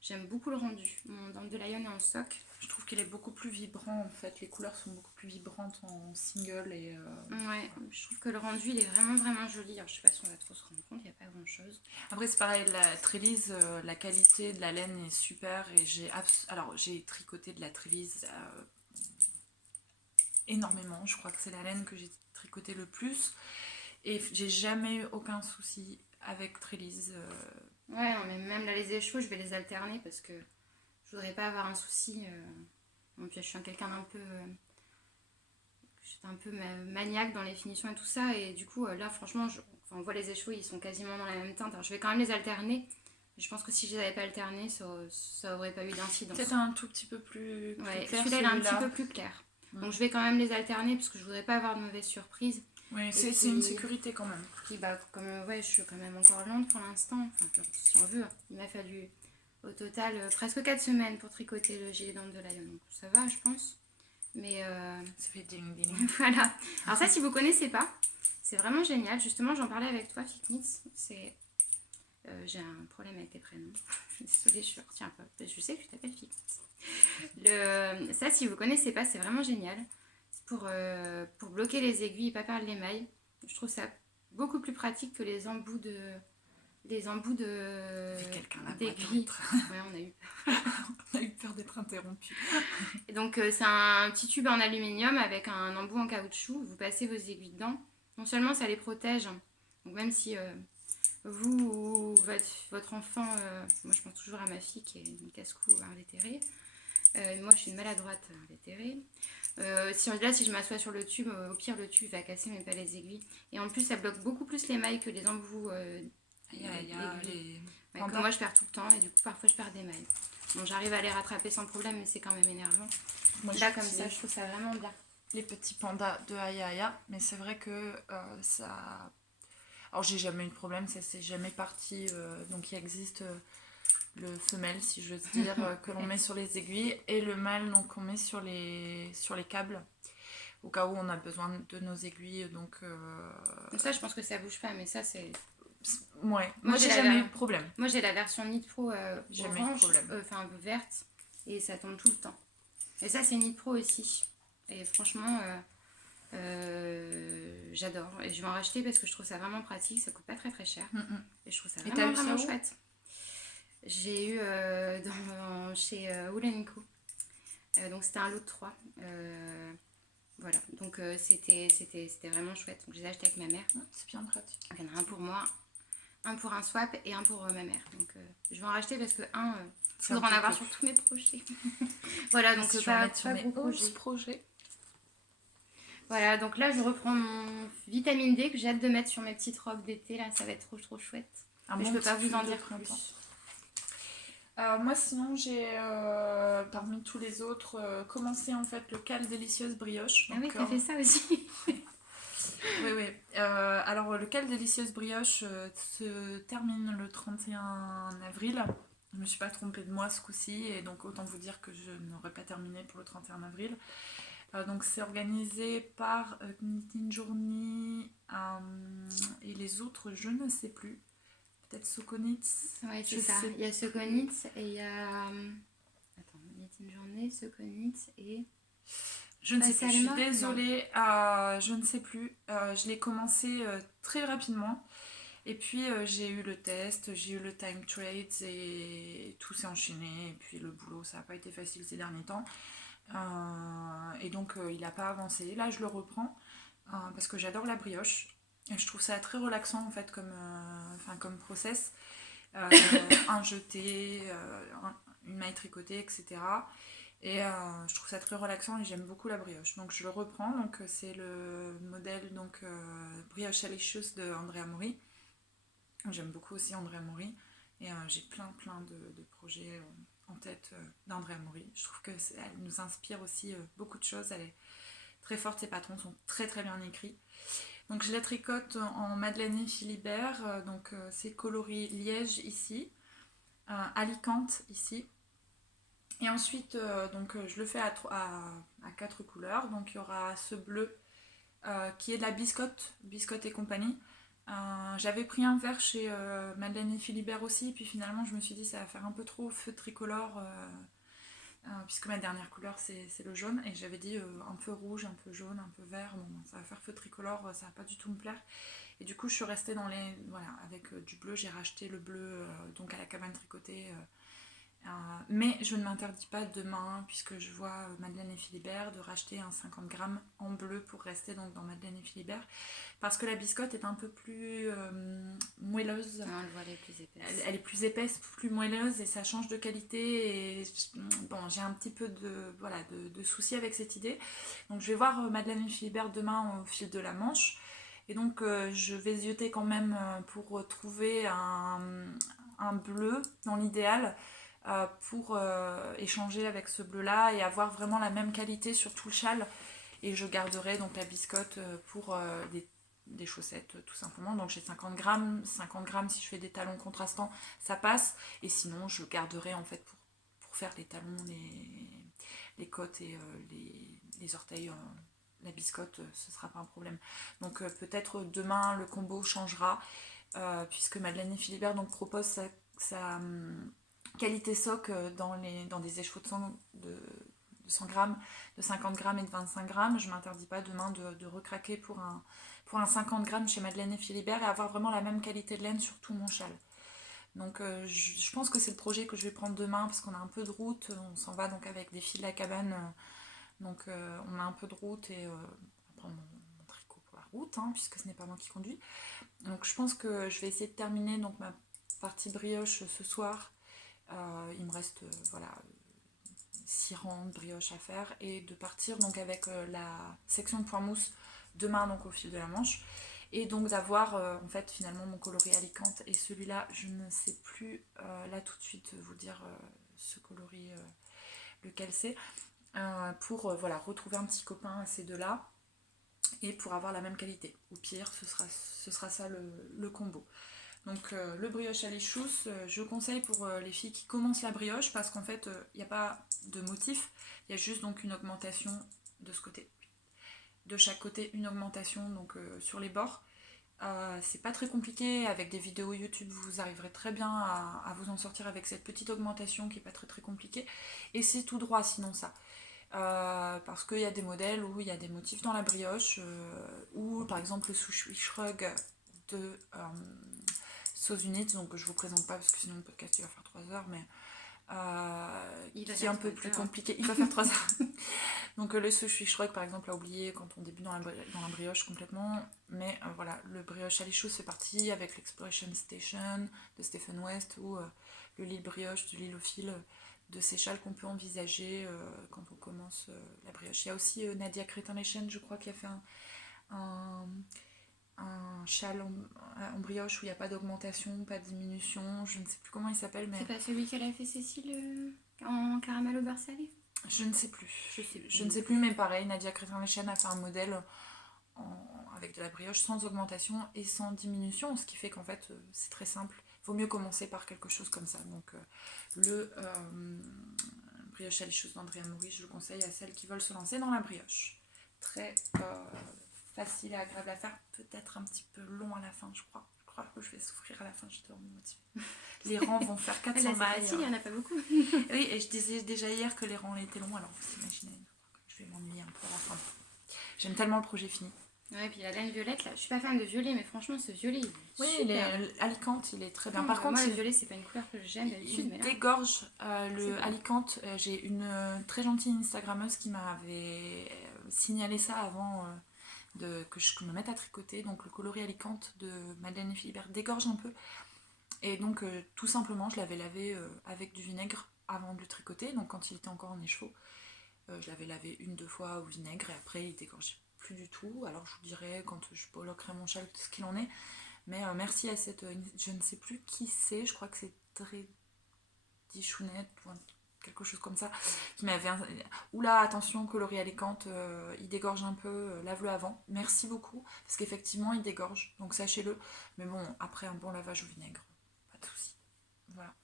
j'aime beaucoup le rendu. Mon Dandelion est en soc. Je trouve qu'il est beaucoup plus vibrant en fait, les couleurs sont beaucoup plus vibrantes en single et... Ouais, je trouve que le rendu il est vraiment vraiment joli. Alors je sais pas si on va trop se rendre compte, il n'y a pas grand chose. Après c'est pareil, la trélise, la qualité de la laine est super et j'ai tricoté de la trélise énormément. Je crois que c'est la laine que j'ai tricoté le plus et j'ai jamais eu aucun souci avec trélise. Ouais, non, mais même là les échevaux je vais les alterner parce que je voudrais pas avoir un souci. Bon, puis je suis quelqu'un d'un peu... j'étais un peu maniaque dans les finitions et tout ça et du coup là franchement on voit les échevaux, ils sont quasiment dans la même teinte. Alors je vais quand même les alterner. Je pense que si je les avais pas alternés, ça aurait pas eu d'incidence. Peut-être un tout petit peu plus ouais, clair. Celui-là, il est un petit peu plus clair. Donc je vais quand même les alterner parce que je voudrais pas avoir de mauvaises surprises. Oui, c'est une sécurité quand même. Puis bah, comme je suis quand même encore lente pour l'instant, enfin, si on veut, il m'a fallu au total presque 4 semaines pour tricoter le gilet Dandelion. Donc ça va, je pense. Mais ça fait ding ding. Voilà. Alors ça, si vous connaissez pas, c'est vraiment génial. Justement, j'en parlais avec toi, Fitness. C'est... j'ai un problème avec tes prénoms. Désolée, je ne retiens pas. Je sais que tu t'appelles Fitness. Ça, si vous connaissez pas, c'est vraiment génial. C'est pour bloquer les aiguilles et pas perdre l'émail. Je trouve ça beaucoup plus pratique que les embouts de... quelqu'un là d'aiguilles. Ouais, on a eu on a eu peur d'être interrompu. Et donc c'est un petit tube en aluminium avec un embout en caoutchouc. Vous passez vos aiguilles dedans. Non seulement ça les protège, donc même si vous ou votre enfant, moi je pense toujours à ma fille qui est une casse-cou invétérée, Moi, je suis une maladroite invétérée. Si je m'assois sur le tube, au pire, le tube va casser, mais pas les aiguilles. Et en plus, ça bloque beaucoup plus les mailles que les embouts Il y a aiguilles. les Ouais, que moi, je perds tout le temps et du coup, parfois, je perds des mailles. Bon, j'arrive à les rattraper sans problème, mais c'est quand même énervant. Moi, Là, comme ça, je trouve ça vraiment bien. Les petits pandas de Aya Aya, mais c'est vrai que ça. Alors, j'ai jamais eu de problème, ça c'est jamais parti. Donc, il existe le femelle, si j'ose dire, que l'on met sur les aiguilles, et le mâle, donc, qu'on met sur les câbles, au cas où on a besoin de nos aiguilles. Donc, ça, je pense que ça bouge pas, mais ça, c'est. ouais, moi j'ai jamais eu de problème. Moi, j'ai la version Knit Pro Jamais eu de orange, problème. enfin verte, et ça tombe tout le temps. Et ça, c'est Knit Pro aussi. Et franchement, j'adore. Et je vais en racheter parce que je trouve ça vraiment pratique. Ça coûte pas très très cher. Et je trouve ça vraiment chouette. J'ai eu chez Wool & Co. Donc c'était un lot de 3. Voilà, donc c'était vraiment chouette. Donc je les ai achetés avec ma mère. C'est bien pratique. Il y en a un pour moi, un pour un swap et un pour ma mère. Donc je vais en racheter parce que je voudrais en avoir sur tous mes projets. Voilà, donc pas gros projet. Voilà, donc là je reprends mon vitamine D que j'ai hâte de mettre sur mes petites robes d'été. Là, ça va être trop chouette. Mais je peux pas vous en dire plus. Moi sinon j'ai parmi tous les autres commencé en fait le Cale Délicieuse Brioche. Donc, ah oui, t'as fait ça aussi. Oui. Alors le Cale Délicieuse Brioche se termine le 31 avril. Je me suis pas trompée de mois ce coup-ci, et donc autant vous dire que je n'aurai pas terminé pour le 31 avril. Donc c'est organisé par Knitting Journey et les autres je ne sais plus. Peut-être Sokonitz. Ouais, c'est ça. Il y a Sokonitz et il y a. Attends, Knitting Journey, Sokonitz et. Je ne sais plus, je suis désolée, je ne sais plus. Je l'ai commencé très rapidement. Et puis j'ai eu le test, j'ai eu le time trade et tout s'est enchaîné. Et puis le boulot, ça n'a pas été facile ces derniers temps. Et donc il n'a pas avancé. Là, je le reprends parce que j'adore la brioche. Et je trouve ça très relaxant en fait comme process. Un jeté, une maille tricotée, etc. Et je trouve ça très relaxant et j'aime beaucoup la brioche. Donc je le reprends. Donc c'est le modèle Brioche Alicious de Andrea Mori. J'aime beaucoup aussi Andrea Mori. Et j'ai plein de projets en tête d'Andrea Mori. Je trouve qu'elle nous inspire aussi beaucoup de choses. Elle est très forte, ses patrons sont très bien écrits. Donc je la tricote en Madeleine et Philibert. Donc c'est coloris Liège ici, Alicante ici. Et ensuite, je le fais à 4 couleurs. Donc il y aura ce bleu qui est de la Biscotte et compagnie. J'avais pris un vert chez Madeleine et Philibert aussi, puis finalement je me suis dit ça va faire un peu trop feu tricolore, puisque ma dernière couleur c'est le jaune, et j'avais dit un peu rouge, un peu jaune, un peu vert, bon ça va faire feu tricolore, ça va pas du tout me plaire. Et du coup je suis restée dans les... Voilà, avec du bleu, j'ai racheté le bleu donc à la cabane tricotée. Mais je ne m'interdis pas demain, puisque je vois Madeleine et Philibert, de racheter un 50 grammes en bleu pour rester donc dans Madeleine et Philibert, parce que la biscotte est un peu plus moelleuse. Non, elle est plus épaisse. Elle est plus épaisse, plus moelleuse, et ça change de qualité. Et bon, j'ai un petit peu de soucis avec cette idée. Donc je vais voir Madeleine et Philibert demain au fil de la Manche. Et donc je vais zioter quand même pour trouver un bleu dans l'idéal, pour échanger avec ce bleu là et avoir vraiment la même qualité sur tout le châle. Et je garderai donc la biscotte pour des chaussettes tout simplement. Donc j'ai 50 grammes si je fais des talons contrastants ça passe, et sinon je garderai en fait pour faire les talons, les côtes et les orteils, la biscotte, ce sera pas un problème. Donc peut-être demain le combo changera, puisque Madeleine et Philibert donc propose sa qualité soc dans des écheveaux de 100 grammes, de 50 grammes et de 25 grammes. Je ne m'interdis pas demain de recraquer pour un 50 grammes chez Madeleine et Philibert et avoir vraiment la même qualité de laine sur tout mon châle. Donc je pense que c'est le projet que je vais prendre demain, parce qu'on a un peu de route, on s'en va donc avec des filles de la cabane, donc on a un peu de route, et on prend mon tricot pour la route, puisque ce n'est pas moi qui conduis. Donc je pense que je vais essayer de terminer donc ma partie brioche ce soir. Il me reste 6 rangs de brioche à faire et de partir donc avec la section de point mousse demain donc au fil de la manche. Et donc d'avoir en fait finalement mon coloris Alicante et celui-là, je ne sais plus là tout de suite vous dire ce coloris lequel c'est, pour voilà, retrouver un petit copain à ces deux-là et pour avoir la même qualité. Au pire, ce sera ça le combo. Donc le brioche à l'échousse, je conseille pour les filles qui commencent la brioche parce qu'en fait, il n'y a pas de motif, il y a juste donc une augmentation de ce côté. De chaque côté, une augmentation donc sur les bords. C'est pas très compliqué, avec des vidéos YouTube vous arriverez très bien à vous en sortir avec cette petite augmentation qui est pas très très compliquée, et c'est tout droit sinon ça. Parce qu'il y a des modèles où il y a des motifs dans la brioche, ou par exemple le sushi shrug de Sauce Unite, donc je vous présente pas parce que sinon le podcast il va faire 3 heures, mais qui est un peu plus compliqué. Il va faire 3 heures. Donc le sushi shrug par exemple à oublier quand on débute dans la brioche complètement, mais voilà, le brioche à l'échousse fait partie avec l'Exploration Station de Stephen West, ou le Lille brioche du Lille au fil de Seychelles qu'on peut envisager quand on commence la brioche. Il y a aussi Nadia Crétin-Lechen, je crois, qui a fait un châle en brioche où il n'y a pas d'augmentation, pas de diminution, je ne sais plus comment il s'appelle, mais... C'est pas celui qu'elle a fait Cécile en caramel au beurre salé? Je ne sais plus. Je ne sais plus, mais pareil, Nadia Crétin-Lechen a fait un modèle avec de la brioche sans augmentation et sans diminution, ce qui fait qu'en fait c'est très simple. Il vaut mieux commencer par quelque chose comme ça. Donc le brioche à l'échousse d'Andrea Maurice, je le conseille à celles qui veulent se lancer dans la brioche. Très facile et agréable à faire, peut-être un petit peu long à la fin, je crois. Je crois que je vais souffrir à la fin, j'étais vraiment motivée. Les rangs vont faire 400 mailles. C'est facile, il n'y en a pas beaucoup. Oui, et je disais déjà hier que les rangs étaient longs, alors vous imaginez, je vais m'ennuyer un peu à la fin. J'aime tellement le projet fini. Ouais, puis la laine violette, là, je suis pas fan de violet, mais franchement, ce violet, il est super. Alicante, il est très bien. Non, Par contre, moi, le violet, c'est pas une couleur que j'aime d'habitude. Il dégorge le Alicante. J'ai une très gentille Instagrammeuse qui m'avait signalé ça avant que je me mette à tricoter. Donc le coloris Alicante de Madeleine et Philibert dégorge un peu. Et donc tout simplement, je l'avais lavé avec du vinaigre avant de le tricoter. Donc quand il était encore en écheveau, je l'avais lavé 1-2 fois au vinaigre et après il dégorgeait plus du tout. Alors je vous dirai quand je colloquerai mon châle ce qu'il en est. Mais merci à cette, je ne sais plus qui c'est, je crois que c'est très Dichounette ou quelque chose comme ça, qui m'avait... Oula, attention, coloris Alicante, il dégorge un peu, lave-le avant. Merci beaucoup, parce qu'effectivement il dégorge, donc sachez-le. Mais bon, après un bon lavage au vinaigre, pas de soucis. Voilà.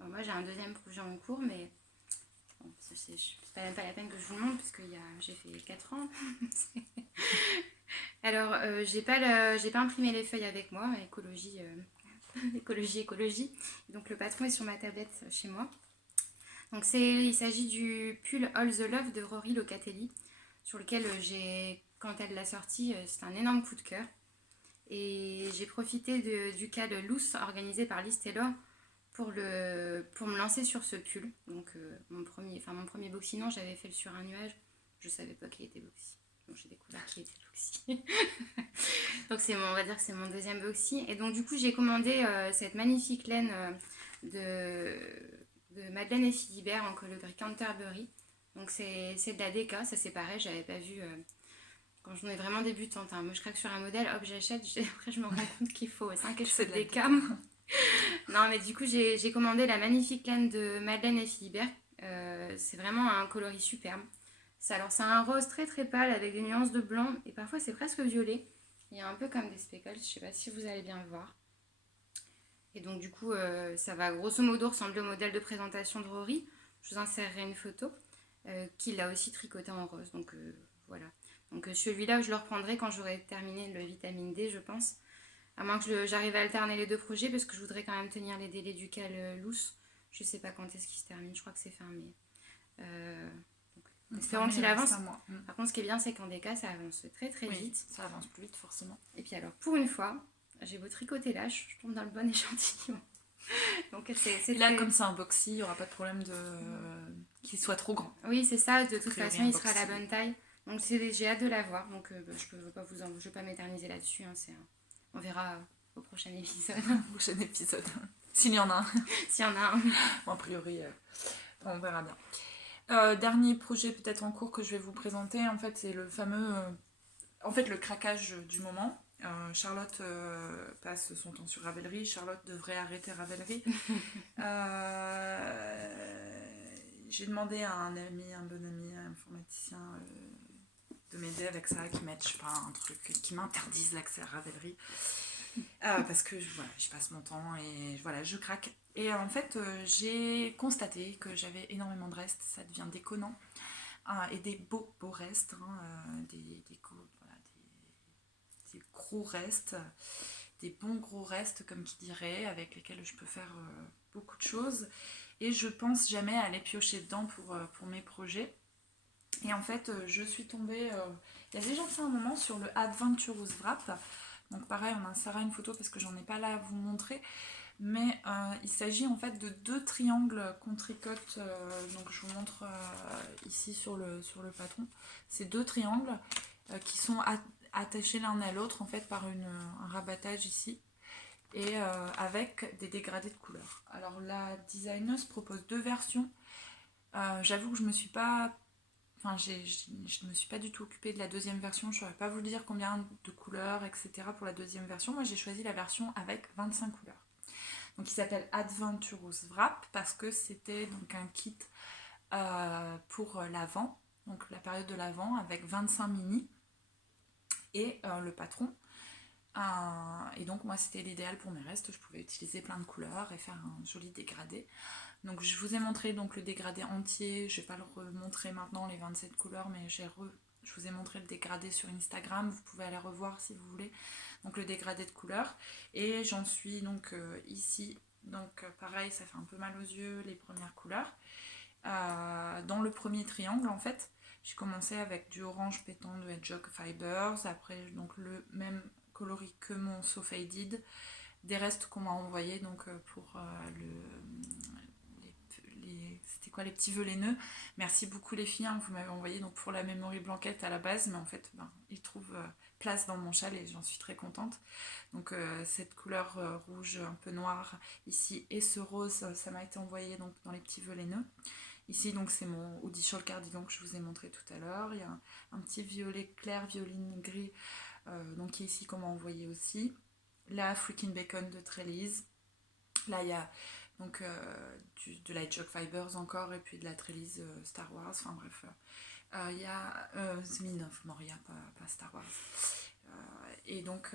Bon, moi j'ai un deuxième projet en cours, mais bon, c'est même pas la peine que je vous le montre, parce que j'ai fait 4 ans. Alors, j'ai pas imprimé les feuilles avec moi, écologie. Donc le patron est sur ma tablette chez moi. Donc il s'agit du pull All the Love de Rory Locatelli, sur lequel quand elle l'a sorti, c'était un énorme coup de cœur. Et j'ai profité du call loose organisé par Liz Taylor pour me lancer sur ce pull. Donc mon premier boxy, non, j'avais fait sur un nuage, je savais pas qu'il était boxy. Donc j'ai découvert qu'il était boxy. Donc on va dire que c'est mon deuxième boxy. Et donc du coup j'ai commandé cette magnifique laine de Madeleine et Philibert en coloris Canterbury. Donc c'est de la DK, ça c'est pareil, j'avais pas vu quand j'en ai vraiment débutante. Moi je craque sur un modèle, hop j'achète, après je me rends compte qu'il faut 5 échevaux de DK. Non mais du coup j'ai commandé la magnifique laine de Madeleine et Philibert. C'est vraiment un coloris superbe. Alors c'est un rose très très pâle avec des nuances de blanc et parfois c'est presque violet. Il y a un peu comme des speckles, je sais pas si vous allez bien voir. Et donc du coup ça va grosso modo ressembler au modèle de présentation de Rory. Je vous insérerai une photo qui l'a aussi tricoté en rose. Donc voilà. Donc celui-là je le reprendrai quand j'aurai terminé le vitamine D je pense. À moins que j'arrive à alterner les deux projets parce que je voudrais quand même tenir les délais du cal loose. Je sais pas quand est-ce qu'il se termine, je crois que c'est fin mai. Espérons qu'il avance. Par contre, ce qui est bien, c'est qu'en DK, ça avance très très vite. Ça avance plus vite, forcément. Et puis alors, pour une fois, j'ai beau tricoter lâche, je tombe dans le bon échantillon. Donc c'est là, comme c'est un boxy, il n'y aura pas de problème qu'il soit trop grand. Oui, c'est ça. De toute façon, il sera à la bonne taille. Donc j'ai hâte de l'avoir. Donc je ne vais pas m'éterniser là-dessus. On verra au prochain épisode. Prochain épisode. S'il y en a un. S'il y en a un. Bon, a priori... On verra bien. Dernier projet peut-être en cours que je vais vous présenter, en fait, c'est le fameux... en fait, le craquage du moment. Charlotte passe son temps sur Ravelry. Charlotte devrait arrêter Ravelry. J'ai demandé à un ami, un bon ami, un informaticien, de m'aider avec ça, qui mette, je sais pas, un truc qui m'interdise l'accès à Ravelry. Parce que voilà, j'y passe mon temps et voilà, je craque. Et en fait, j'ai constaté que j'avais énormément de restes, ça devient déconnant. Et des beaux restes, hein, voilà, des gros restes, des bons gros restes, comme qui dirait, avec lesquels je peux faire beaucoup de choses. Et je pense jamais aller piocher dedans pour mes projets. Et en fait, je suis tombée, il y a déjà fait un moment, sur le Adventurous Wrap. Donc pareil, on insérera une photo parce que j'en ai pas là à vous montrer. Mais il s'agit en fait de 2 triangles qu'on tricote. Donc je vous montre ici sur le patron. C'est 2 triangles qui sont attachés l'un à l'autre en fait par un rabattage ici. Et avec des dégradés de couleurs. Alors la designeuse propose 2 versions. J'avoue que je me suis pas... Enfin, je ne me suis pas du tout occupée de la deuxième version. Je ne saurais pas vous dire combien de couleurs, etc. pour la deuxième version. Moi, j'ai choisi la version avec 25 couleurs. Donc, il s'appelle Adventurous Wrap parce que c'était donc un kit pour l'Avent, donc la période de l'Avent, avec 25 mini et le patron. Et donc, moi, c'était l'idéal pour mes restes. Je pouvais utiliser plein de couleurs et faire un joli dégradé. Donc je vous ai montré donc le dégradé entier, je ne vais pas le remontrer maintenant les 27 couleurs, mais je vous ai montré le dégradé sur Instagram, vous pouvez aller revoir si vous voulez, donc le dégradé de couleurs. Et j'en suis donc ici, donc pareil, ça fait un peu mal aux yeux les premières couleurs. Dans le premier triangle en fait, j'ai commencé avec du orange pétant de Hedgehog Fibers, après donc le même coloris que mon So Faded, des restes qu'on m'a envoyés donc pour c'était quoi, les petits vœux laineux. Merci beaucoup les filles, hein, que vous m'avez envoyé donc pour la memory blanquette à la base, mais en fait ils trouvent place dans mon châle et j'en suis très contente. Donc cette couleur rouge un peu noire ici et ce rose, ça m'a été envoyé donc dans les petits vœux laineux. Ici donc c'est mon hoodie shawl cardigan que je vous ai montré tout à l'heure. Il y a un petit violet clair, violine gris, donc qui est ici qu'on m'a envoyé aussi. La Freaking Bacon de Trelise. Là il y a donc de la Hedgehog Fibers encore, et puis de la Trelise Star Wars, enfin bref. Il y a Zminov Moria, pas Star Wars. Et donc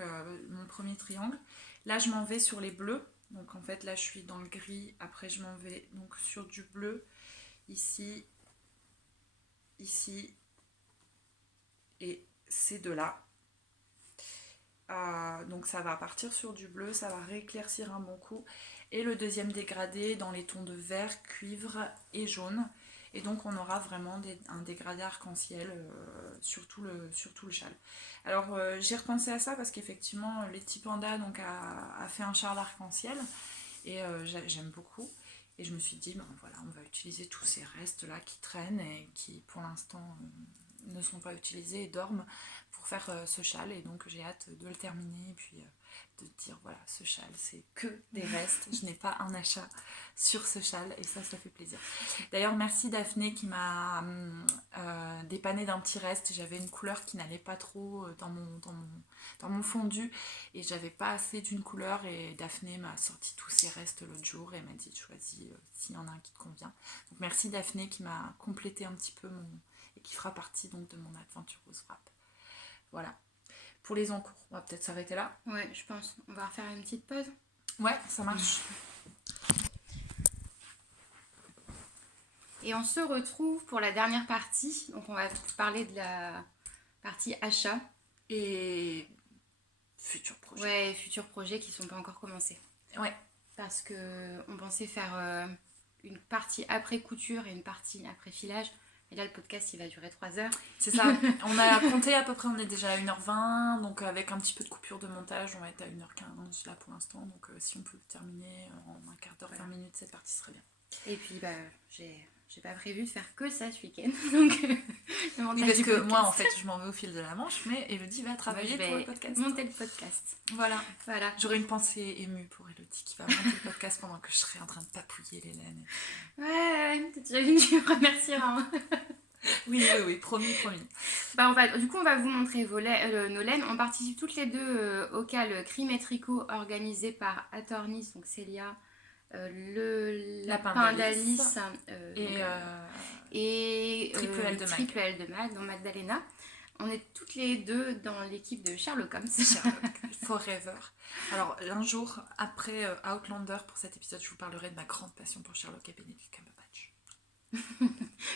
mon premier triangle. Là je m'en vais sur les bleus. Donc en fait là je suis dans le gris, après je m'en vais donc sur du bleu, ici, ici, et ces deux-là. Donc ça va partir sur du bleu, ça va rééclaircir un bon coup. Et le deuxième dégradé dans les tons de vert, cuivre et jaune. Et donc on aura vraiment un dégradé arc-en-ciel sur tout le châle. Alors j'ai repensé à ça parce qu'effectivement Letty Panda donc, a fait un châle arc-en-ciel. Et j'aime beaucoup. Et je me suis dit, ben voilà, on va utiliser tous ces restes-là qui traînent et qui pour l'instant ne sont pas utilisés et dorment pour faire ce châle. Et donc j'ai hâte de le terminer et puis de dire, voilà, ce châle, c'est que des restes. Je n'ai pas un achat sur ce châle et ça fait plaisir. D'ailleurs, merci Daphné qui m'a dépanné d'un petit reste. J'avais une couleur qui n'allait pas trop dans mon fondu et j'avais pas assez d'une couleur, et Daphné m'a sorti tous ces restes l'autre jour et m'a dit choisis s'il y en a un qui te convient. Donc merci Daphné qui m'a complété un petit peu et qui fera partie donc de mon Adventurous Wrap. Voilà. Pour les encours, on va peut-être s'arrêter là. Ouais, je pense. On va refaire une petite pause. Ouais, ça marche. Et on se retrouve pour la dernière partie. Donc on va parler de la partie achat. Et futurs projets. Ouais, futurs projets qui sont pas encore commencés. Ouais. Parce que on pensait faire une partie après couture et une partie après filage. Et là, le podcast, il va durer 3 heures. C'est ça. On a compté à peu près, on est déjà à 1h20. Donc avec un petit peu de coupure de montage, on va être à 1h15 là pour l'instant. Donc si on peut terminer en un quart d'heure, 20 minutes, cette partie serait bien. Et puis, j'ai j'ai pas prévu de faire que ça ce week-end. Donc, le montage Oui, parce du que podcast. moi, en fait, je m'en vais au fil de la manche, mais Elodie va Moi, travailler je pour le vais podcast. monter le podcast. Voilà. Voilà. J'aurai une pensée émue pour Elodie qui va monter le podcast pendant que je serai en train de papouiller les laines. Ouais, j'imagine que tu me remercieras. Hein. Oui, promis. Du coup, on va vous montrer nos laines. On participe toutes les deux au CAL Crime et Tricot organisé par Attornis, donc Célia, le lapin d'Alice et Triple L de Mag. Triple L de Mag, dans Magdalena. On est toutes les deux dans l'équipe de Sherlock Holmes. Sherlock, forever. Alors, un jour, après Outlander, pour cet épisode, je vous parlerai de ma grande passion pour Sherlock et Benedict Cumberbatch.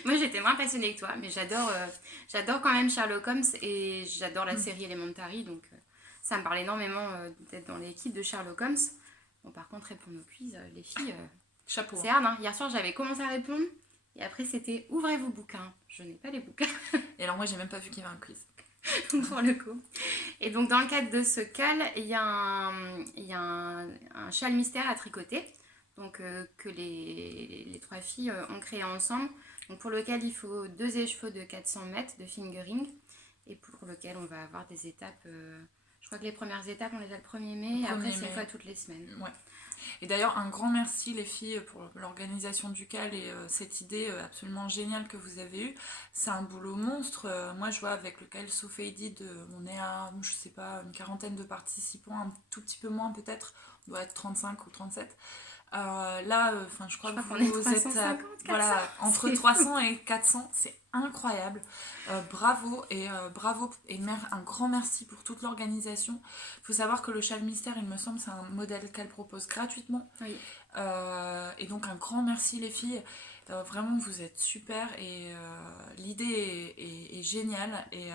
Moi, j'étais moins passionnée que toi, mais j'adore quand même Sherlock Holmes et j'adore la série Elementary, donc ça me parle énormément d'être dans l'équipe de Sherlock Holmes. Bon, par contre, répondre aux quiz, les filles, chapeau. C'est hard, hein. Hier soir, j'avais commencé à répondre et après, c'était ouvrez vos bouquins. Je n'ai pas les bouquins. Et alors, moi, j'ai même pas vu qu'il y avait un quiz. Pour le coup. Et donc, dans le cadre de ce cal, il y a un châle mystère à tricoter. Donc, que les trois filles ont créé ensemble. Donc, pour lequel il faut 2 écheveaux de 400 mètres de fingering. Et pour lequel on va avoir des étapes. Je crois que les premières étapes, on les a le 1er mai. Et après, c'est une fois toutes les semaines. Ouais. Et d'ailleurs, un grand merci les filles pour l'organisation du CAL et cette idée absolument géniale que vous avez eue. C'est un boulot monstre. Moi, je vois avec le CAL So Faded, on est à, je sais pas, une quarantaine de participants, un tout petit peu moins peut-être. On doit être 35 ou 37. Là, je crois que vous êtes voilà, entre 300 et 400, c'est incroyable. Bravo et un grand merci pour toute l'organisation. Il faut savoir que le châle mystère, il me semble, c'est un modèle qu'elle propose gratuitement. Oui. Et donc un grand merci les filles. Vraiment, vous êtes super et l'idée est géniale et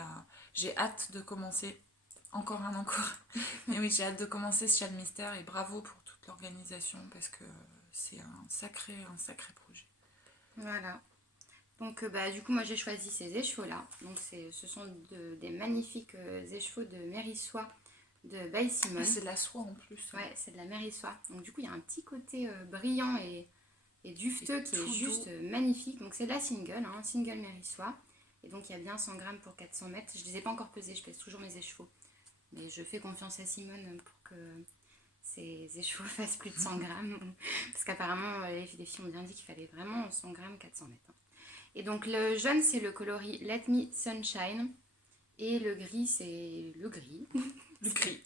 j'ai hâte de commencer. Encore. Mais oui, j'ai hâte de commencer ce châle mystère et bravo pour toute l'organisation parce que c'est un sacré projet. Voilà. Donc du coup, moi j'ai choisi ces écheveaux-là. Donc ce sont des magnifiques écheveaux de Mérissoie de By Simon. Ah, c'est de la soie en plus. Ouais, c'est de la Mérissoie. Donc du coup, il y a un petit côté brillant et dufteux qui est juste magnifique. Donc c'est de la single Mérissoie. Et donc il y a bien 100 grammes pour 400 mètres. Je ne les ai pas encore pesés, je pèse toujours mes écheveaux. Mais je fais confiance à Simone pour que ces écheveaux fassent plus de 100 grammes. Parce qu'apparemment, les filles ont bien dit qu'il fallait vraiment 100 grammes, 400 mètres. Et donc le jaune, c'est le coloris Let Me Sunshine. Et le gris, c'est le gris. Le gris.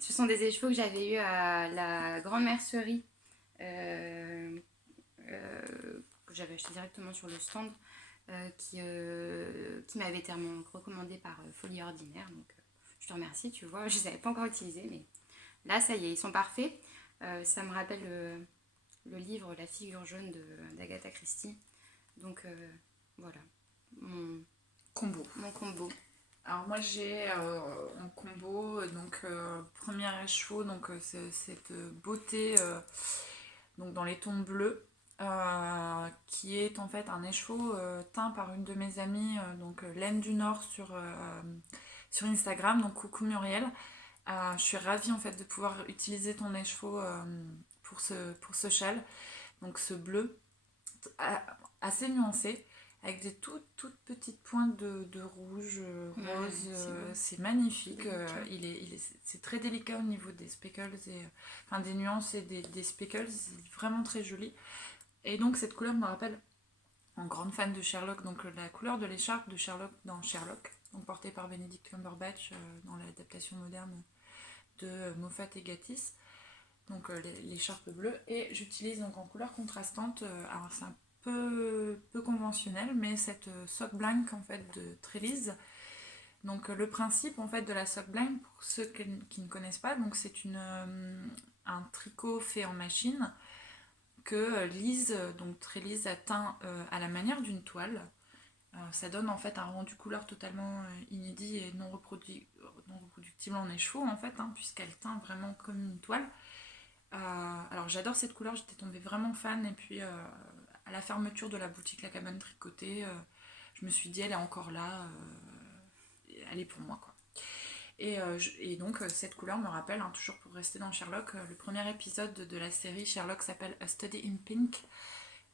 Ce sont des écheveaux que j'avais eu à la grande mercerie. Que j'avais acheté directement sur le stand. Qui m'avait été recommandé par Folie Ordinaire. Donc je te remercie, tu vois. Je ne les avais pas encore utilisés, mais là, ça y est, ils sont parfaits. Ça me rappelle le livre La figure jaune d'Agatha Christie. Donc voilà, mon combo. Alors moi j'ai en combo, donc premier écheveau, donc c'est cette beauté donc dans les tons bleus. Qui est en fait un écheveau teint par une de mes amies, donc Laine du Nord sur Instagram, donc coucou Muriel. Je suis ravie en fait de pouvoir utiliser ton écheveau pour ce châle, donc ce bleu assez nuancé avec des toutes petites pointes de rouge, rose, c'est magnifique. C'est très délicat au niveau des speckles, des nuances et des speckles, c'est vraiment très joli. Et donc cette couleur me rappelle, en grande fan de Sherlock, donc la couleur de l'écharpe de Sherlock dans Sherlock, donc portée par Benedict Cumberbatch dans l'adaptation moderne de Moffat et Gatiss, donc l'écharpe bleue. Et j'utilise donc en couleur contrastante, alors c'est un peu conventionnel, mais cette sock blank en fait de Trélise. Donc le principe en fait de la sock blank, pour ceux qui ne connaissent pas, donc c'est un tricot fait en machine que Lise, donc Trélise, a teint à la manière d'une toile. Ça donne en fait un rendu couleur totalement inédit et non reproductible en écheveau en fait, puisqu'elle teint vraiment comme une toile. Alors j'adore cette couleur, j'étais tombée vraiment fan, et puis à la fermeture de la boutique La Cabane Tricotée, je me suis dit elle est encore là, elle est pour moi quoi. Et donc cette couleur me rappelle, toujours pour rester dans Sherlock, le premier épisode de la série Sherlock s'appelle A Study in Pink,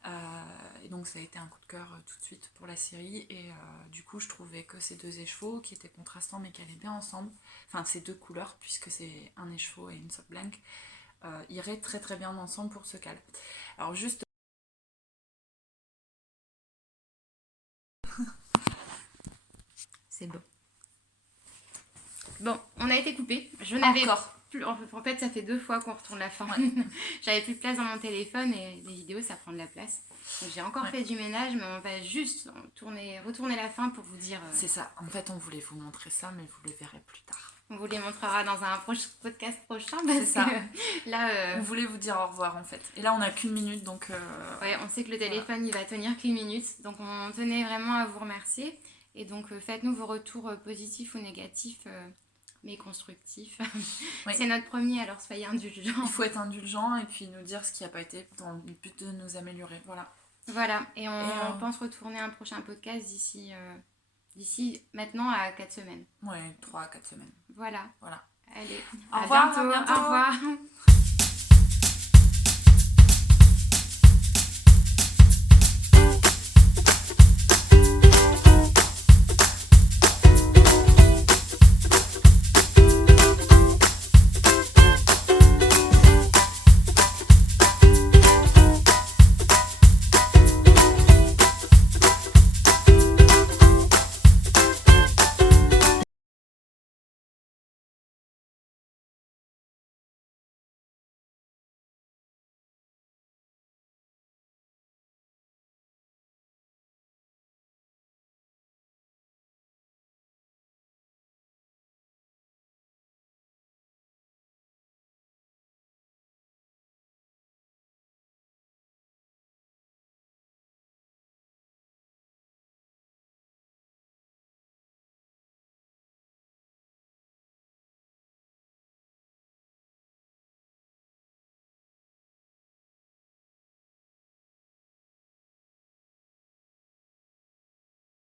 Et donc ça a été un coup de cœur tout de suite pour la série. Et du coup, je trouvais que ces deux écheveaux, qui étaient contrastants mais qui allaient bien ensemble, enfin ces deux couleurs, puisque c'est un écheveau et une sock blank, iraient très très bien ensemble pour ce cal. Alors juste... C'est beau. Bon, on a été coupé. Je n'avais Encore. plus. En fait, ça fait 2 fois qu'on retourne la fin. Ouais. J'avais plus de place dans mon téléphone et les vidéos, ça prend de la place. Donc j'ai encore fait du ménage, mais on va juste retourner la fin pour vous dire. C'est ça. En fait, on voulait vous montrer ça, mais vous le verrez plus tard. On vous les montrera dans un podcast prochain. Parce ça. Que là, on voulait vous dire au revoir en fait. Et là, on n'a qu'une minute, donc... Ouais, on sait que le téléphone, il va tenir qu'une minute. Donc on tenait vraiment à vous remercier. Et donc faites-nous vos retours positifs ou négatifs. Mais constructif. Oui. C'est notre premier, alors soyez indulgents. Il faut être indulgent et puis nous dire ce qui n'a pas été dans le but de nous améliorer. Voilà. Voilà, et on pense retourner un prochain podcast d'ici maintenant à 4 semaines. Ouais, 3 à 4 semaines. Voilà. Voilà. Allez, au revoir, bientôt. à bientôt. Au revoir.